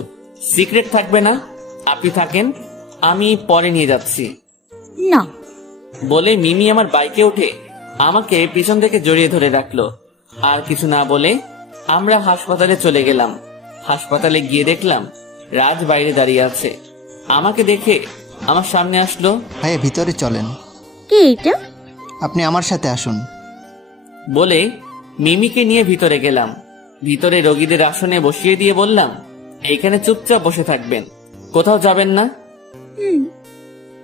সিক্রেট থাকবে না। আপনি থাকেন, আমি পরে নিয়ে যাচ্ছি। না বলে মিমি আমার বাইকে উঠে আমাকে পিছন থেকে জড়িয়ে ধরে রাখলো। আর কিছু না বলে আমরা হাসপাতালে চলে গেলাম। হাসপাতালে গিয়ে দেখলাম রাজ বাইরে দাঁড়িয়ে আছে। আমাকে দেখে আমার সামনে আসলো। ভাইয়া ভিতরে চলেন। কে এটা? আপনি আমার সাথে আসুন। বলে মিমিকে নিয়ে ভিতরে গেলাম। ভিতরে রোগীদের আসনে বসিয়ে দিয়ে বললাম, এইখানে চুপচাপ বসে থাকবেন, কোথাও যাবেন না।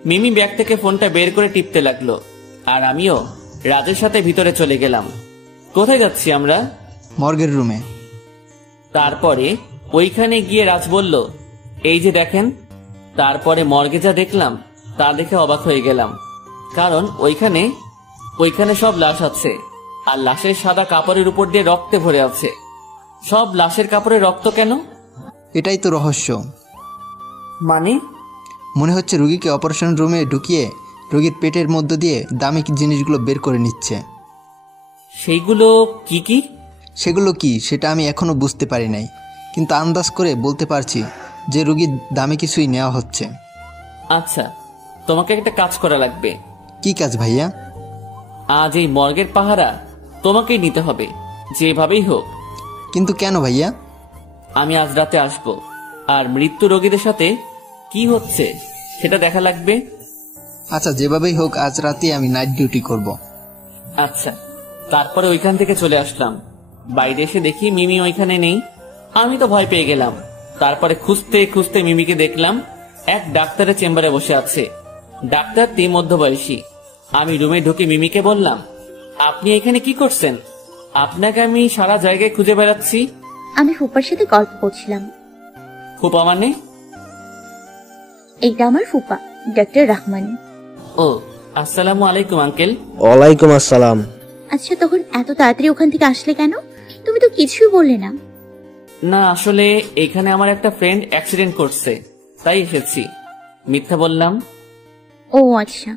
মিমি ব্যাগ থেকে ফোনটা বের করে টিপতে লাগলো, আর আমিও রাজের সাথে ভিতরে চলে গেলাম। কোথায় যাচ্ছি আমরা? মর্গের রুমে। তারপরে ওইখানে গিয়ে রাজ বলল, এই যে দেখেন। তারপরে মর্গে যা দেখলাম তা দেখে অবাক হয়ে গেলাম, কারণ ওইখানে সব লাশ আছে, আর লাশের সাদা কাপড়ের উপর দিয়ে রক্তে ভরে আছে। সব লাশের কাপড়ে রক্ত কেন? এটাই তো রহস্য। মানে? মনে হচ্ছে রোগীকে অপারেশন রুমে ঢুকিয়ে রোগীর পেটের মধ্য দিয়ে দামি জিনিসগুলো বের করে নিচ্ছে। সেইগুলো কি কি? সেগুলো কি সেটা আমি এখনো বুঝতে পারি নাই, কিন্তু আন্দাজ করে বলতে পারছি যে রোগীর দামি কিছুই নেওয়া হচ্ছে। আচ্ছা, তোমাকে একটা কাজ করা লাগবে। কি কাজ ভাইয়া? আজ এই মর্গের পাহারা তোমাকেই নিতে হবে, যেভাবেই হোক। কিন্তু কেন ভাইয়া? আমি আজ রাতে আসব, আর মৃত্যু রোগীদের সাথে কি হচ্ছে সেটা দেখা লাগবে। আচ্ছা, যেভাবেই হোক আজ রাতে আমি নাইট ডিউটি করব। আচ্ছা। তারপরে ওইখান থেকে চলে আসলাম। বাইরে এসে দেখি মিমি ওইখানে নেই। আমি তো ভয় পেয়ে গেলাম। তারপরে খুঁজতে খুঁজতে মিমিকে দেখলাম এক ডাক্তারের চেম্বারে বসে আছে। ডাক্তারটি মধ্যবয়সী। আমি রুমে ঢুকে মিমিকে বললাম, আপনি এখানে কি করছেন? আপনাকে আমি সারা জায়গায় খুঁজে বেড়াচ্ছি। আমি ফুপার সাথে গল্প করছিলাম। ফুপা মানে? এইটা আমার ফুপা, ডক্টর রহমান। ও, আসসালামু আলাইকুম আঙ্কেল। ওয়ালাইকুম আসসালাম। আচ্ছা, তখন এত তাড়াতাড়ি ওখান থেকে আসলে কেন? তুমি তো কিছুই বললে না। না, আসলে এখানে আমার একটা ফ্রেন্ড অ্যাক্সিডেন্ট করছে, তাই এসেছি। মিথ্যা বললাম। ও আচ্ছা।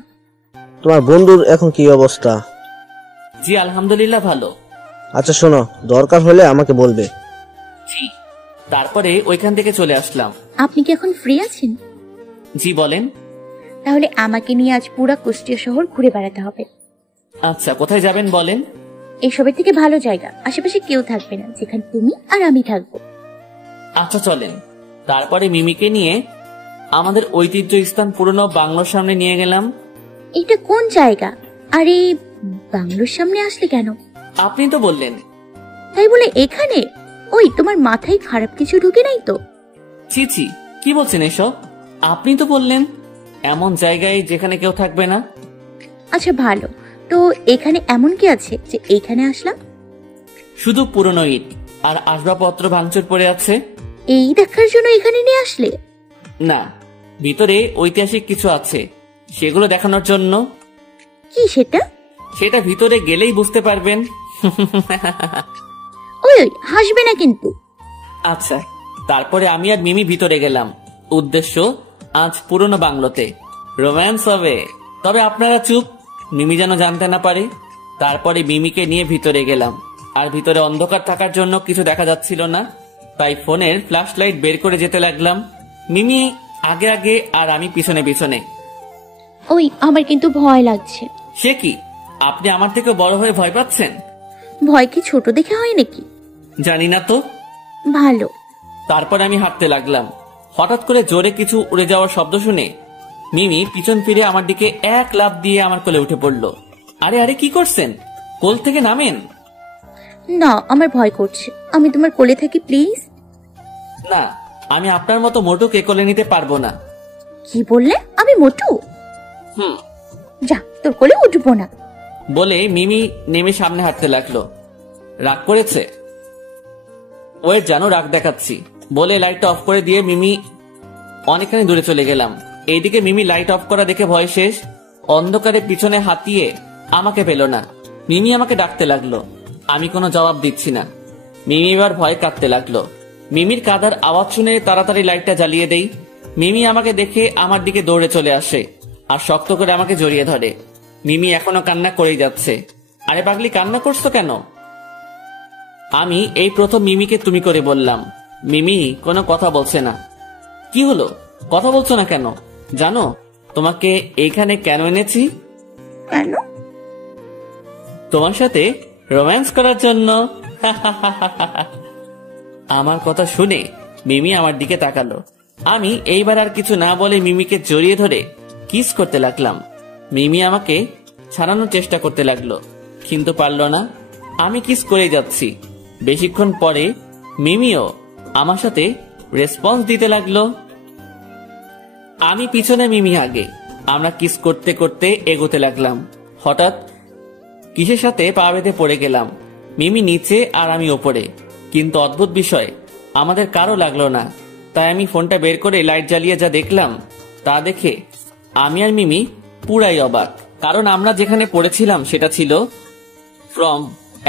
তোমার বন্ধুর এখন কি অবস্থা? জি আলহামদুলিল্লাহ ভালো। আচ্ছা শোনো, দরকার হলে আমাকে বলবে। জি। তারপরে ওইখান থেকে চলে আসলাম। আপনি কি এখন ফ্রি আছেন? জি বলেন। তাহলে আমাকে নিয়ে আজ পুরা কুষ্টিয়া শহর ঘুরে বেড়াতে হবে। আচ্ছা, কোথায় যাবেন বলেন? এসবের থেকে ভালো জায়গা, আশেপাশে কেউ থাকবে না, যেখানে তুমি আর আমি থাকবো। আচ্ছা চলেন। তারপরে মিমিকে নিয়ে আমাদের ঐতিহ্য স্থান পুরনো বাংলোর সামনে নিয়ে গেলাম। এটা কোন জায়গা? আরে বাংলোর সামনে আসলে কেন? আপনি তো বললেন। তাই বলে এখানে? ওই, তোমার মাথায় খারাপ কিছু ঢুকে নাই তো? ছি ছি, কি বলছেন এসব? আপনি তো বললেন এমন জায়গায় যেখানে কেউ থাকবে না। আচ্ছা ভালো, তো এখানে এমন কি আছে যে এইখানে আসলাম? শুধু পুরনো ইট আর আসবাবপত্র ভাঙচুর পড়ে আছে। এই দেখার জন্য এখানে নিয়ে আসলে? না, ভিতরে ঐতিহাসিক কিছু আছে, সেগুলো দেখানোর জন্য। কি সেটা? সেটা ভিতরে গেলেই বুঝতে পারবেন। ওই হাসবে না কিন্তু। আচ্ছা। তারপরে আমি আর মিমি ভিতরে গেলাম। উদ্দেশ্য আজ পুরনো বাংলোতে। রোম্যান্স হবে। তবে আপনারা চুপ, মিমি যেন জানতে না পারে। তারপরে মিমিকে নিয়ে ভিতরে গেলাম, আর ভিতরে অন্ধকার থাকার জন্য কিছু দেখা যাচ্ছিল না, তাই ফোনের ফ্ল্যাশ লাইট বের করে যেতে লাগলাম। মিমি আগে আগে আর আমি পিছনে পিছনে। ওই আমার কিন্তু ভয় লাগছে। সে কি, আপনি আমার থেকে বড় হয়ে ভয় পাচ্ছেন? ভয় কি ছোট দেখে হয় নাকি? জানি না তো। ভালো। তারপরে আমি হাঁটতে লাগলাম। হঠাৎ করে জোরে কিছু উড়ে যাওয়ার শব্দ শুনে মিমি পিছন ফিরে আমার দিকে এক লাফ দিয়ে আমার কোলে উঠে পড়লো। আরে আরে কি করছেন, কোল থেকে নামেন। না, আমার ভয় করছে। আমি তোমার কোলে থাকি প্লিজ। না, আমি আপনার মতো মোটুকে কোলে নিতে পারবো না। কি বললে? আমি মোটু? যা, তোর কোলে উঠবো না। বলে মিমি নেমে সামনে হাঁটতে লাগলো। রাগ করেছে? ওয়েট, জানো রাগ দেখাচ্ছি। বলে লাইটটা অফ করে দিয়ে মিমি অনেকখানি দূরে চলে গেলাম। এইদিকে মিমি লাইট অফ করা দেখে ভয় শেষ। অন্ধকারে পিছনে হাতিয়ে আমাকে পেল না। মিমি আমাকে ডাকতে লাগলো, আমি কোনো জবাব দিচ্ছি না। মিমি এবার ভয় কাঁদতে লাগলো। মিমির কাঁদার আওয়াজ শুনে তাড়াতাড়ি লাইটটা জ্বালিয়ে দেই। মিমি আমাকে দেখে আমার দিকে দৌড়ে চলে আসে আর শক্ত করে আমাকে জড়িয়ে ধরে। মিমি এখনো কান্না করেই যাচ্ছে। আরে পাগলি, কান্না করছো কেন? আমি এই প্রথম মিমিকে তুমি করে বললাম। মিমি কোনো কথা বলছে না। কি হলো, কথা বলছো না কেন? জানো তোমাকে এইখানে কেন এনেছি? কেন? তোমার সাথে রোম্যান্স করার জন্য। আমার কথা শুনে মিমি আমার দিকে তাকালো। আমি এইবার আর কিছু না বলে মিমিকে জড়িয়ে ধরে কিস করতে লাগলাম। মিমি আমাকে ছাড়ানোর চেষ্টা করতে লাগলো, কিন্তু পারল না। আমি কিস করে যাচ্ছি। বেশিক্ষণ পরে মিমিও আমার সাথে রেসপন্স দিতে লাগলো। আমি পিছনে, মিমি আগে। আমরা কিস করতে করতে এগোতে লাগলাম। হঠাৎ কিসের সাথে পা বেঁধে পড়ে গেলাম। মিমি নিচে আর আমি ওপরে, কিন্তু অদ্ভুত বিষয় আমাদের কারো লাগলো না। তাই আমি ফোনটা বের করে লাইট জ্বালিয়ে যা দেখলাম তা দেখে আমি আর মিমি পুরাই অবাক। কারণ আমরা যেখানে পড়েছিলাম সেটা ছিল ফ্রম,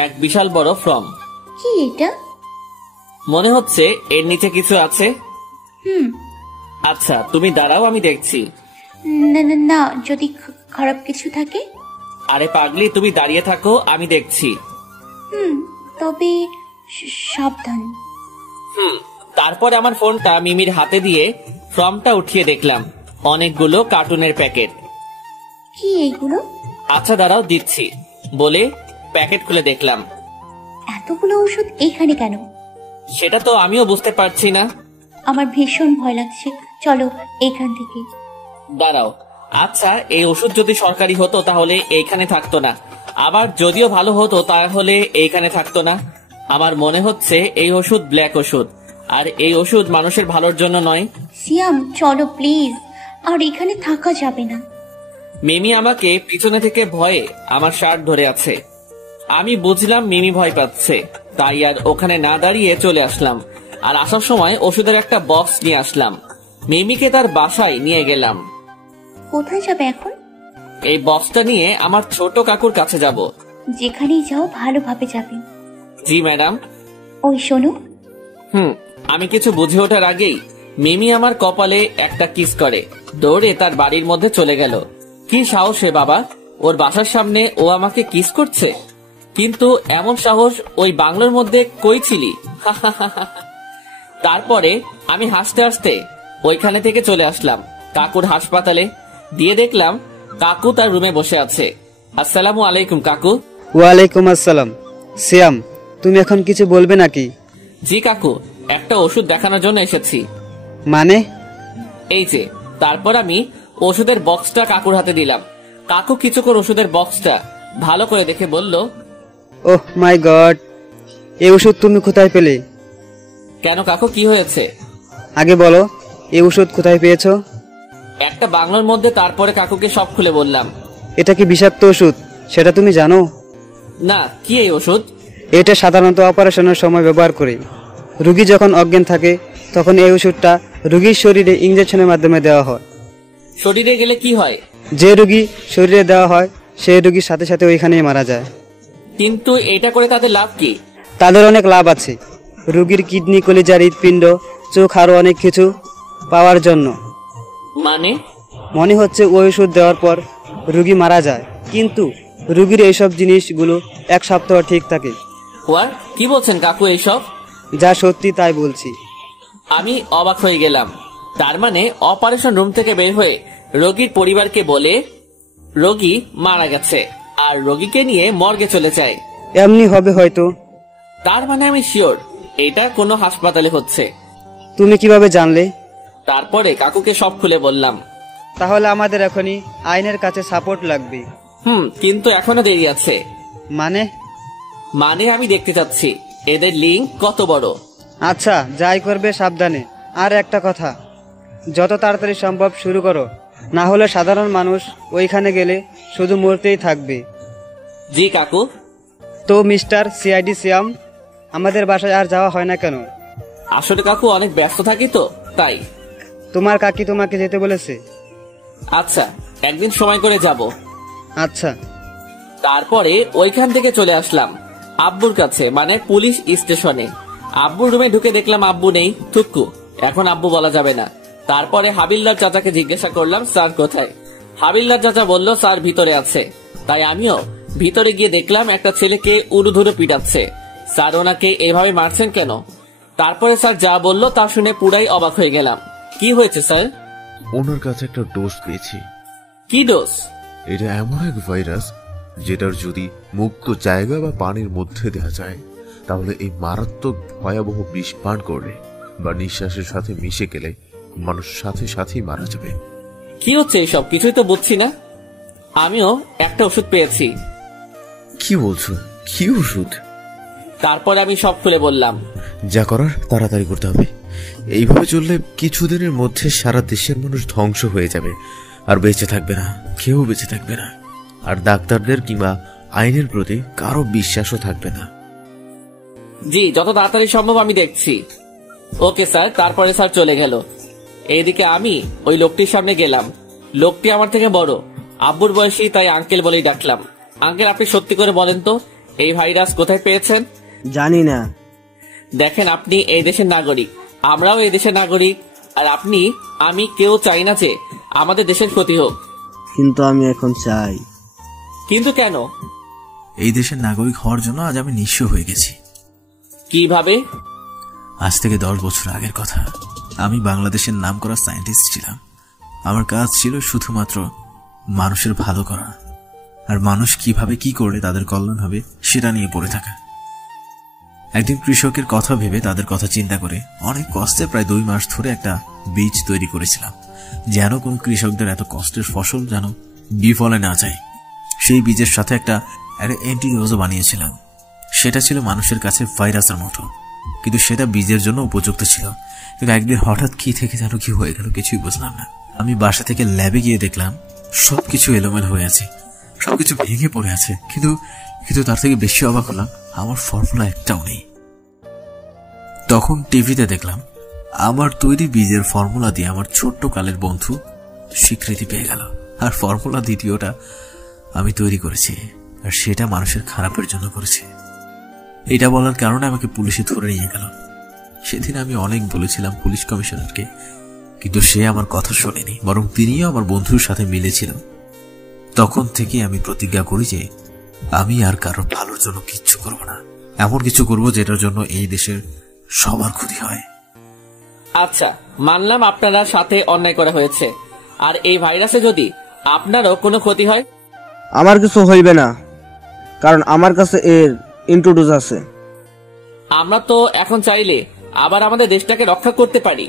এক বিশাল বড় ফ্রম। কি এটা? মনে হচ্ছে এর নিচে কিছু আছে। আচ্ছা তুমি দাঁড়াও, আমি দেখছি। না না না, যদি খারাপ কিছু থাকে? আরে পাগলি, তুমি দাঁড়িয়ে থাকো, আমি দেখছি। তবে সাবধান। তারপর আমার ফোনটা মিমির হাতে দিয়ে ফর্মটা উঠিয়ে দেখলাম অনেকগুলো কার্টুনের প্যাকেট। কি এইগুলো? আচ্ছা দাঁড়াও দিচ্ছি বলে প্যাকেট খুলে দেখলাম। এতগুলো ওষুধ এখানে কেন? সেটা তো আমিও বুঝতে পারছি না। আমার ভীষণ ভয় লাগছে, চলো এখান থেকে। দাঁড়াও, আচ্ছা এই ওষুধ যদি সরকারি হতো তাহলে এইখানে থাকতো না, আবার যদিও ভালো হতো তাহলে এইখানে থাকতো না। আমার মনে হচ্ছে এই ওষুধ ব্ল্যাক ওষুধ, আর এই ওষুধ মানুষের ভালোর জন্য নয়। সিয়াম চলো প্লিজ, আর এখানে থাকা যাবে না। মিমি আমাকে পিছনে থেকে ভয়ে আমার শার্ট ধরে আছে। আমি বুঝলাম মিমি ভয় পাচ্ছে, তাই আর ওখানে না দাঁড়িয়ে চলে আসলাম। আর আসার সময় ওষুধের একটা বক্স নিয়ে আসলাম। মিমিকে তার বাসায় নিয়ে গেলাম। কোথায় যাবে এখন? এই বক্সটা নিয়ে আমার ছোট কাকুর কাছে যাব। যেখানেই যাও ভালোভাবে যাবে। জি ম্যাডাম। ওই শোনো। আমি কিছু বুঝে ওঠার আগেই মিমি আমার কপালে একটা কিস করে দৌড়ে তার বাড়ির মধ্যে চলে গেল। কি সাহস হে বাবা, ওর বাসার সামনে ও আমাকে কিস করছে। কিন্তু এমন সাহস ওই বাংলোর মধ্যে কই ছিলি? তারপরে আমি হাসতে হাসতে ওইখানে থেকে চলে আসলাম কাকুর হাসপাতালে। দিয়ে দেখলাম কাকু তার রুমে বসে আছে। আসসালামু আলাইকুম কাকু। ওয়ালাইকুম আসসালাম। সিয়াম, তুমি এখন কিছু বলবে নাকি? জি কাকু, একটা ওষুধ দেখানোর জন্য এসেছি। মানে? এই যে। তারপর আমি ওষুধের বক্সটা কাকুর হাতে দিলাম। কাকু কিছুক্ষণ ওষুধের বক্সটা ভালো করে দেখে বলল, ওহ মাই গড, এই ওষুধ তুমি কোথায় পেলে? কেন কাকু, কি হয়েছে? আগে বলো, এই ওষুধ কোথায় পেয়েছো? একটা বাংলোর মধ্যে। তারপরে কাকুকে সব খুলে বললাম। এটা কি বিষাক্ত ওষুধ সেটা তুমি জানো? না, কি এই ওষুধ? এটা সাধারণত অপারেশনের সময় ব্যবহার করে। রোগী যখন অজ্ঞান থাকে তখন এই ওষুধটা রোগীর শরীরে ইনজেকশনের মাধ্যমে দেওয়া হয়। শরীরে গেলে কি হয়? যে রোগী শরীরে দেওয়া হয় সেই রোগীর সাথে সাথে ওইখানেই মারা যায়। কিন্তু এটা করে তাদের লাভ কি? তাদের অনেক লাভ আছে। রোগীর কিডনি, কলিজা, হৃৎপিণ্ড, চোখ আরো অনেক কিছু পাওয়ার জন্য। মানে? মনে হচ্ছে ওই ওষুধ দেওয়ার পর রুগী মারা যায়, কিন্তু রুগীর এইসব জিনিসগুলো 1 সপ্তাহ ঠিক থাকে। হোয়াট? কি বলছেন কাকু এইসব? যা সত্যি তাই বলছি। আমি অবাক হয়ে গেলাম। তার মানে অপারেশন রুম থেকে বের হয়ে রোগীর পরিবারকে বলে রোগী মারা গেছে আর রোগীকে নিয়ে মর্গে চলে যায়। এমনি হবে হয়তো। তার মানে আমি শিওর এটা কোনো হাসপাতালে হচ্ছে। তুমি কিভাবে জানলে? তারপরে কাকুকে সব খুলে বললাম। তাহলে আমাদের এখনই আইনের কাছে সাপোর্ট লাগবে। কিন্তু এখনো দেরি আছে। মানে আমি দেখতে চাচ্ছি এদের লিঙ্ক কত বড়। আচ্ছা, যাই করবে সাবধানে। আর একটা কথা, যত তাড়াতাড়ি সম্ভব শুরু করো, না হলে সাধারণ মানুষ ওইখানে গেলে শুধু মরতেই থাকবে। জি কাকু। তো মিস্টার সিআইডি সিয়াম, আমাদের বাসায় আর যাওয়া হয় না কেন? আসলে কাকু অনেক ব্যস্ত থাকি তো তাই। তোমার কাকি তোমাকে যেতে বলেছে? আচ্ছা, একদিন সময় করে যাব। আচ্ছা। তারপরে ওইখান থেকে চলে আসলাম আব্বুর কাছে, মানে পুলিশ স্টেশনে। আব্বুর রুমে ঢুকে দেখলাম আব্বু নেই। থুক্কু, এখন আব্বু বলা যাবে না। তারপরে হাবিলদার চাচাকে জিজ্ঞাসা করলাম স্যার কোথায়। হাবিলদার চাচা বলল স্যার ভিতরে আছে। তাই আমিও ভিতরে গিয়ে দেখলাম একটা ছেলেকে উড়ুধুরু পিটাচ্ছে। স্যার ওনাকে এভাবে মারছেন কেন? তারপরে স্যার যা বলল তা শুনে পুরাই অবাক হয়ে গেলাম। কি হয়েছে স্যার? ওনার কাছে একটা ডোজ পেয়েছি। কি ডোজ? এটা এমন এক ভাইরাস যেটার যদি মুক্ত জায়গা বা পানির মধ্যে দেওয়া যায় তাহলে এই মারাত্মক ভয়াবহ বিষ পান করলে বা নিঃশ্বাসের সাথে মিশে গেলে মানুষ সাথে সাথেই মারা যাবে। কি হচ্ছে এইসব? কিছুই তো বুঝছি না। আমিও একটা ওষুধ পেয়েছি। কি বলছো? কি ওষুধ? তারপরে আমি সব খুলে বললাম। যা করার তাড়াতাড়ি করতে হবে। এইভাবে চললে কিছুদিনের মধ্যে সারা দেশের মানুষ ধ্বংস হয়ে যাবে, আর বেঁচে থাকবে না, কেউ বেঁচে থাকবে না। আর ডাক্তারদের কিংবা আইনের প্রতি কারো বিশ্বাসও থাকবে না। জি, যত তাড়াতাড়ি সম্ভব আমি দেখছি। Okay sir. তারপরে স্যার চলে গেল। এইদিকে আমি ওই লোকটির সামনে গেলাম। লোকটি আমার থেকে বড়, আব্বুর বয়সী, তাই আঙ্কেল বলেই ডাকলাম। আঙ্কেল, আপনি সত্যি করে বলেন তো এই ভাইরাস কোথায় পেয়েছেন? জানি না। দেখেন, আপনি এই দেশের নাগরিক, আমরাও এই দেশের নাগরিক, আর আপনি আমি কেউ চাই না যে আমাদের দেশের ক্ষতি হোক। কিন্তু আমি এখন চাই। কিন্তু কেন? এই দেশের নাগরিক হওয়ার জন্য আজ আমি নিঃস্ব হয়ে গেছি। কিভাবে? আজ থেকে 10 বছর আগের কথা। আমি বাংলাদেশের নামকরা সায়েন্টিস্ট ছিলাম। আমার কাজ ছিল শুধুমাত্র মানুষের ভালো করা, আর মানুষ কিভাবে কি করলে তাদের কল্যাণ হবে সেটা নিয়ে পড়ে থাকা। একদিন কৃষকের কথা ভেবে, তাদের কথা চিন্তা করে অনেক কষ্টে প্রায় 2 মাস ধরে একটা বীজ তৈরি করেছিলাম, যেন কোনো কৃষকদের এত কষ্টের ফসল যেন বিফলে না যায়। সেই বীজের সাথে একটা অ্যান্টিডোজও বানিয়েছিলাম। সেটা ছিল মানুষের কাছে ভাইরাসের মতো, কিন্তু সেটা বীজের জন্য উপযুক্ত ছিল। কিন্তু একদিন হঠাৎ কি থেকে যেন কি হয়ে গেল, কিছুই বুঝলাম না। আমি বাসা থেকে ল্যাবে গিয়ে দেখলাম সবকিছু এলোমেলো হয়ে আছে, সবকিছু ভেঙে পড়ে আছে। কিন্তু তার থেকে বেশি অবাক হলাম, আমার ফর্মুলা একটাও নেই। তখন টিভিতে দেখলাম আমার তৈরি বীজের ফর্মুলা দিয়ে আমার ছোট্ট কালের বন্ধু স্বীকৃতি পেয়ে গেল, আর ফর্মুলা দ্বিতীয়টা আমি তৈরি করেছি, আর সেটা মানুষের খারাপের জন্য করেছি। এটা বলার কারণে আমাকে পুলিশে ধরে নিয়ে গেল। সেদিন আমি অনেক বলেছিলাম পুলিশ কমিশনারকে, কিন্তু সে আমার কথা শোনেনি, বরং তিনিও আমার বন্ধুর সাথে মিলেছিল। তখন থেকে আমি প্রতিজ্ঞা করি যে আমি আর কারো ভালোর জন্য কিচ্ছু করব না, এমন কিছু করব যেটার জন্য এই দেশের সবার ক্ষতি হয়। আচ্ছা, মানলাম আপনারা সাথে অন্যায় করা হয়েছে, আর এই ভাইরাসে যদি আপনারও কোনো ক্ষতি হয়? আমার কিছু হইবে না, কারণ আমার কাছে এর ইন্ট্রোডোজ আছে। আমরা তো এখন চাইলে আবার আমাদের দেশটাকে রক্ষা করতে পারি।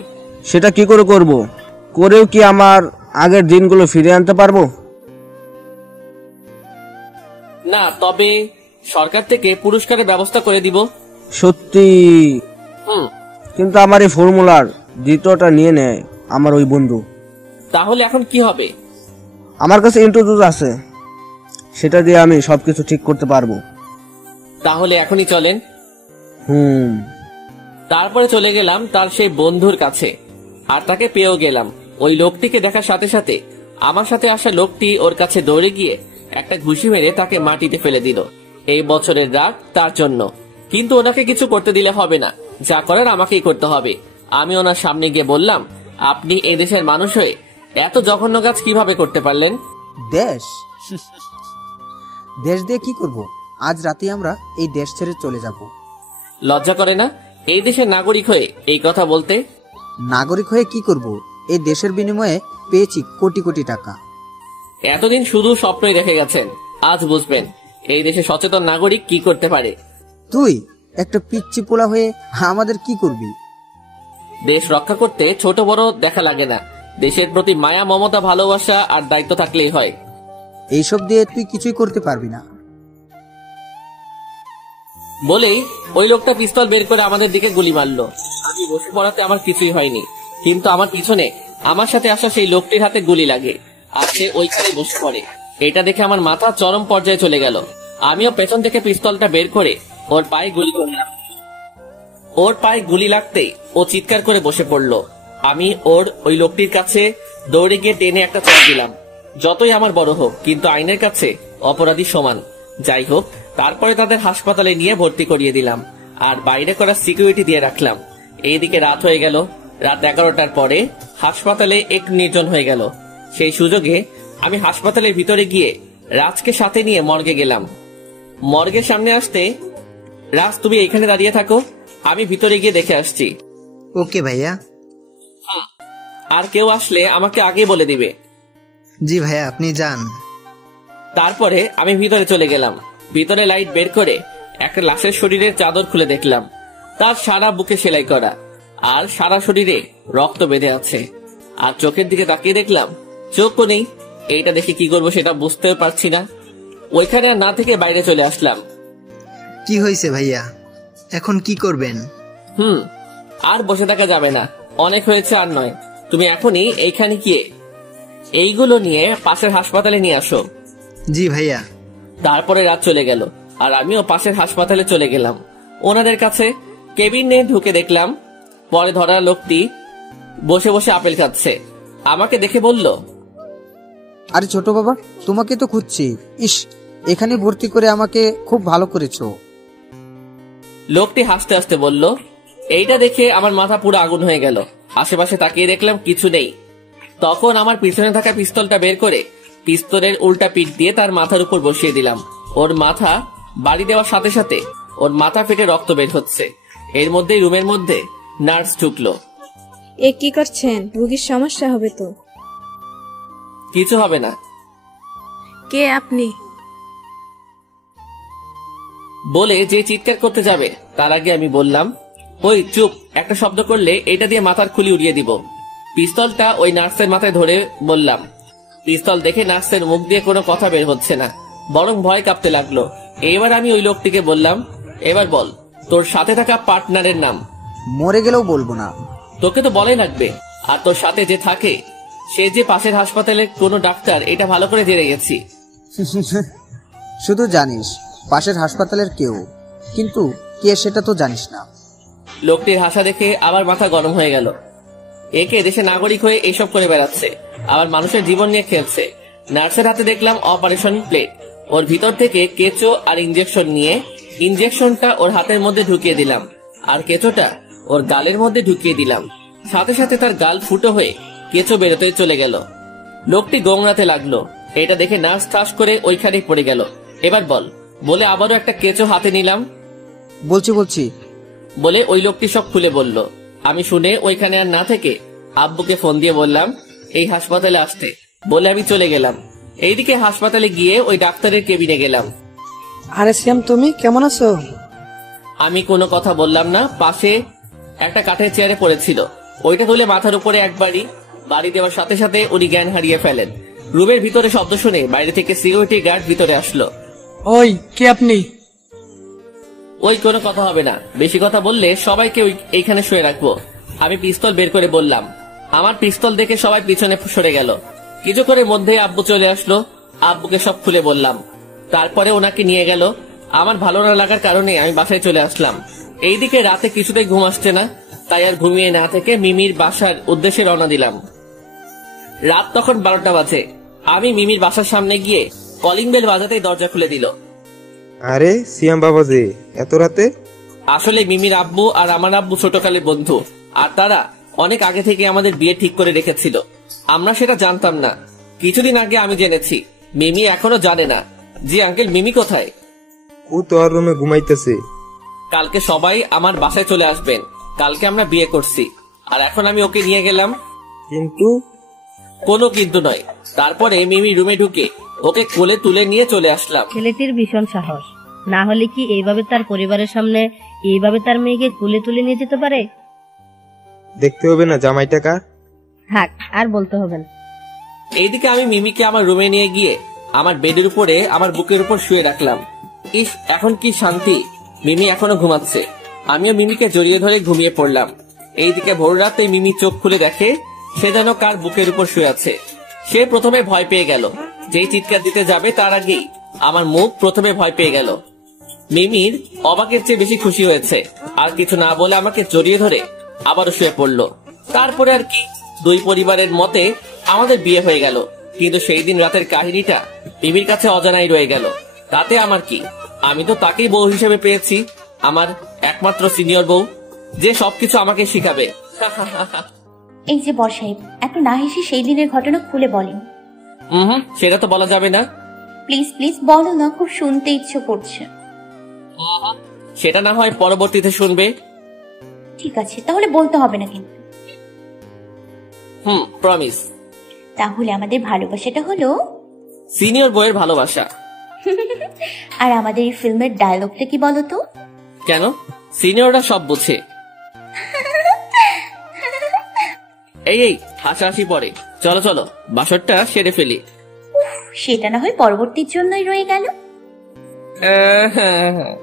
সেটা কি করে করব? করেও কি আমার আগের দিনগুলো ফিরে আনতে পারবো? না, তবে সরকার থেকে পুরস্কারের ব্যবস্থা করে দিব। সত্যি? কিন্তু আমার এই ফর্মুলার দ্বিতীয়টা নিয়ে নেয় আমার ওই বন্ধু। তাহলে এখন কি হবে? আমার কাছে ইন্ট্রোডোজ আছে, সেটা দিয়ে আমি সবকিছু ঠিক করতে পারবো। তাহলে এখনই চলেন। তারপরে চলে গেলাম তার সেই বন্ধুর কাছে, আর তাকে পেয়েও গেলাম। ওই লোকটিকে দেখার সাথে সাথে আমার সাথে আসা লোকটি ওর কাছে দৌড়ে গিয়ে একটা ঘুষি মেরে তাকে মাটিতে ফেলে দিল। এই বছরের রাগ তার জন্য। কিন্তু ওনাকে কিছু করতে দিলে হবে না, যা করার আমাকেই করতে হবে। আমি ওনার সামনে গিয়ে বললাম, আপনি এই দেশের মানুষ হয়ে এত জঘন্য কাজ কিভাবে করতে পারলেন? দেশ দেশ দিয়ে কি করব? আজ রাতে আমরা এই দেশ ছেড়ে চলে যাব। লজ্জা করে না এই দেশের নাগরিক হয়ে এই কথা বলতে? নাগরিক হয়ে কি করব? এই দেশের বিনিময়ে পেয়েছি কোটি কোটি টাকা। এতদিন শুধু স্বপ্নই দেখে গেছেন, আজ বুঝবেন এই দেশে সচেতন নাগরিক কি করতে পারে। তুই একটা পিচ্চি পোলা হয়ে আমাদের কি করবি? দেশ রক্ষা করতে ছোট বড় দেখা লাগে না, দেশের প্রতি মায়া মমতা ভালোবাসা আর দায়িত্ব থাকলেই হয়। এইসব দিয়ে তুই কিছুই করতে পারবি না। বলেই ওই লোকটা পিস্তল বের করে আমাদের দিকে গুলি মারলো। আমি বসে পড়াতে আমার কিছুই হয়নি, কিন্তু আমার পিছনে আমার সাথে আসা সেই লোকটির হাতে গুলি লাগে আর সে ওইখানে বসে পড়ে। এটা দেখে আমার মাথা চরম পর্যায়ে চলে গেল। আমিও পেছন থেকে পিস্তলটা বের করে ওর পায়ে গুলি করলাম। ওর পায়ে গুলি লাগতেই ও চিৎকার করে বসে পড়লো। আমি ওই লোকটির কাছে দৌড়ে গিয়ে টেনে একটা চড় দিলাম। যতই আমার বড় হোক, কিন্তু আইনের কাছে অপরাধী সমান। যাই হোক, তারপরে তাদের হাসপাতালে নিয়ে ভর্তি করিয়ে দিলাম আর বাইরে করা সিকিউরিটি দিয়ে রাখলাম। এইদিকে রাত হয়ে গেল। রাত 11টার পরে হাসপাতালে একটু নির্জন হয়ে গেল। সেই সুযোগে আমি হাসপাতালের ভিতরে গিয়ে রাজকে সাথে নিয়ে মর্গে গেলাম। মর্গের সামনে আসতে, রাজ তুমি এখানে দাঁড়িয়ে থাকো, আমি ভিতরে গিয়ে দেখে আসছি। ওকে ভাইয়া। আর কেউ আসলে আমাকে আগে বলে দিবে। জি ভাইয়া, আপনি যান। তারপরে আমি ভিতরে চলে গেলাম। ভিতরে লাইট বের করে একটা লাশের শরীরের চাদর খুলে দেখলাম। তার সারা বুকে সেলাই করা আর সারা শরীরে রক্ত বেঁধে আছে। আর চোখের দিকে তাকিয়ে দেখলাম চোখও নেই। এইটা দেখে কি করবো সেটা বুঝতেও পারছি না। ওইখানে আর না থেকে বাইরে চলে আসলাম। কি হয়েছে ভাইয়া, এখন কি করবেন? আর বসে থাকা যাবে না, অনেক হয়েছে আর নয়। তুমি এখনই এইখানে গিয়ে এইগুলো নিয়ে পাশের হাসপাতালে নিয়ে আসো। জি ভাইয়া। তারপরে রাত চলে গেল আর আমিও পাশের হাসপাতালে চলে গেলাম। ওনাদের কাছে কেবিনে ঢুকে দেখলাম পরে ধরা লোকটি বসে বসে আপেল খাচ্ছে। আমাকে দেখে বলল, আরে ছোট বাবা, তোমাকে তো খুঁজছি। ইস, এখানে ভর্তি করে আমাকে খুব ভালো করেছো। লোকটি হাসতে হাসতে বলল। এইটা দেখে আমার মাথা পুরো আগুন হয়ে গেল। আশেপাশে তাকিয়ে দেখলাম কিছু নেই। তখন আমার পিছনে থাকা পিস্তলটা বের করে পিস্তলের উল্টা পিঠ দিয়ে তার মাথার উপর বসিয়ে দিলাম। ওর মাথা বাড়ি দেওয়ার সাথে সাথে ওর মাথা ফেটে রক্ত বের হচ্ছে। এর মধ্যেই রুমের মধ্যে নার্স ঢুকলো। এ কি করছেন? রোগীর সমস্যা হবে তো। কিছু হবে না। কে আপনি? বলে যে চিৎকার করতে যাবে তার আগে আমি বললাম, ওই চুপ, একটা শব্দ করলে এটা দিয়ে মাথার খুলি উড়িয়ে দিব। পিস্তলটা ওই নার্সের মাথায় ধরে বললাম। পিস্তল দেখে নার্সের মুখ দিয়ে কোনো কথা বের হচ্ছে না, বরং ভয় কাঁপতে লাগলো। এবার আমি ওই লোকটিকে বললাম, এবার বল তোর সাথে থাকা পার্টনারের নাম। মরে গেলেও বলবো না। তোকে তো বলে লাগবে। আর তোর সাথে যে থাকে সে যে পাশের হাসপাতালের কোনো ডাক্তার, এটা ভালো করে জেনে গেছি। শুধু জানিস পাশের হাসপাতালের কেউ, কিন্তু কে সেটা তো জানিস না। লোকটির হাসা দেখে আবার মাথা গরম হয়ে গেল। একে দেশে নাগরিক হয়ে এইসব করে বেড়াচ্ছে, আবার মানুষের জীবন নিয়ে খেলছে। নার্সের হাতে দেখলাম অপারেশন প্লেট। ওর ভিতর থেকে কেঁচো আর ইঞ্জেকশন নিয়ে ইঞ্জেকশনটা ওর হাতের মধ্যে ঢুকিয়ে দিলাম আর কেঁচোটা ওর গালের মধ্যে ঢুকিয়ে দিলাম। সাথে সাথে তার গাল ফুটো হয়ে কেঁচো বেরোতে চলে গেল। লোকটি গোংরাতে লাগলো। এটা দেখে নার্স ঠাস করে ওইখানে পড়ে গেল। এবার বল বলে আবারও একটা কেঁচো হাতে নিলাম। বলছি বলে ওই লোকটি সব খুলে বলল। আমি শুনে ওইখানে আর না থেকে আব্বুকে ফোন দিয়ে বললাম এই হাসপাতালে আসতে, বলে আমি চলে গেলাম। এইদিকে হাসপাতালে গিয়ে ওই ডাক্তারের কেবিনে গেলাম। আরে শ্যাম, তুমি কেমন আছো? আমি কোনো কথা বললাম না। পাশে একটা কাঠের চেয়ারে পড়েছিল, ওইটা তুলে মাথার উপরে একবারই বাড়ি দেওয়ার সাথে সাথে উনি জ্ঞান হারিয়ে ফেলেন। রুমের ভিতরে শব্দ শুনে বাইরে থেকে সিকিউরিটি গার্ড ভিতরে আসলো। ওই কে আপনি? ওই কোনো কথা হবে না, বেশি কথা বললে সবাইকে এইখানে শুয়ে রাখবো। আমি পিস্তল বের করে বললাম। আমার পিস্তল দেখে সবাই পিছনে সরে গেল। কিছু করে মধ্যে আব্বু চলে আসলো। আব্বুকে সব খুলে বললাম। তারপরে ওনাকে নিয়ে গেল। আমার ভালো না লাগার কারণে আমি বাসায় চলে আসলাম। এইদিকে রাতে কিছুতেই ঘুম আসছে না, তাই আর ঘুমিয়ে না থেকে মিমির বাসার উদ্দেশ্যে রওনা দিলাম। রাত তখন 12টা বাজে। আমি মিমির বাসার সামনে গিয়ে কলিং বেল বাজাতেই দরজা খুলে দিল। আরে সিয়াম বাবাজি, এত রাতে? আসলে মিমির আব্বু আর আমার আব্বু ছোটকালের বন্ধু, আর তারা অনেক আগে থেকে আমাদের বিয়ে ঠিক করে রেখেছিল। আমরা সেটা জানতাম না, কিছুদিন আগে আমি জেনেছি। মিমি এখনো জানে না। জি আঙ্কেল, মিমি কোথায়? ও তোর রুমে ঘুমাইতেছে। কালকে সবাই আমার বাসায় চলে আসবেন। কালকে আমরা বিয়ে করছি, আর এখন আমি ওকে নিয়ে গেলাম। কিন্তু কোনো কিন্তু নয়। তারপরে মিমি রুমে ঢুকে ওকে কোলে তুলে নিয়ে চলে আসলাম। ছেলেটির ভীষণ সাহস, না হলে কি এইভাবে তার পরিবারের সামনে এইভাবে তার মেয়েকে কোলে তুলে নিয়ে যেতে পারে? দেখতে হবে না জামাইটা কার? থাক, আর বলতে হবে না। এইদিকে আমি মিমিকে আমার রুমে নিয়ে গিয়ে আমার বেডের উপরে আমার বুকের উপর শুয়ে রাখলাম। ইস, এখন কি শান্তি। মিমি এখনো ঘুমাচ্ছে। আমিও মিমিকে জড়িয়ে ধরে ঘুমিয়ে পড়লাম। এইদিকে ভোর রাতে মিমি চোখ খুলে দেখে সে যেন কার বুকের উপর শুয়ে আছে। সে প্রথমে ভয় পেয়ে গেল। যেই চিৎকার দিতে যাবে তার আগেই আমার মুখ প্রথমে ভয় পেয়ে গেল। মিমির অবাকের চেয়ে বেশি খুশি হয়েছে। আর কিছু না বলে আমাকে জড়িয়ে ধরে আবারও শুয়ে পড়লো। তারপরে আর কি, দুই পরিবারের মতে আমাদের বিয়ে হয়ে গেল। কিন্তু সেই দিন রাতের কাহিনীটা মিমির কাছে অজানাই রয়ে গেল। তাতে আমার কি, আমি তো তাকেই বউ হিসেবে পেয়েছি, আমার একমাত্র সিনিয়র বউ, যে সবকিছু আমাকে শিখাবে। এই যে বর সাহেব, এত না হেসে সেই দিনের ঘটনা খুলে বলেন। সেটা তো বলা যাবে না। প্লিজ প্লিজ বলো না, খুব শুনতে ইচ্ছে করছে। সেটা না হয় পরবর্তীতে শুনবে। ঠিক আছে, তাহলে বলতে হবে না কিন্তু। প্রমিস। তাহলে আমাদের ভালোবাসাটা হলো সিনিয়র বউয়ের ভালোবাসা। আর আমাদের এই ফিল্মের ডায়লগটা কি বলতো? কেন? সিনিয়ররা সব বুঝে। এই হাসাহাসি পরে, চলো চলো বাসরটা সেরে ফেলি। সেটা না হয় পরবর্তীর জন্যই রয়ে গেল। হ্যাঁ।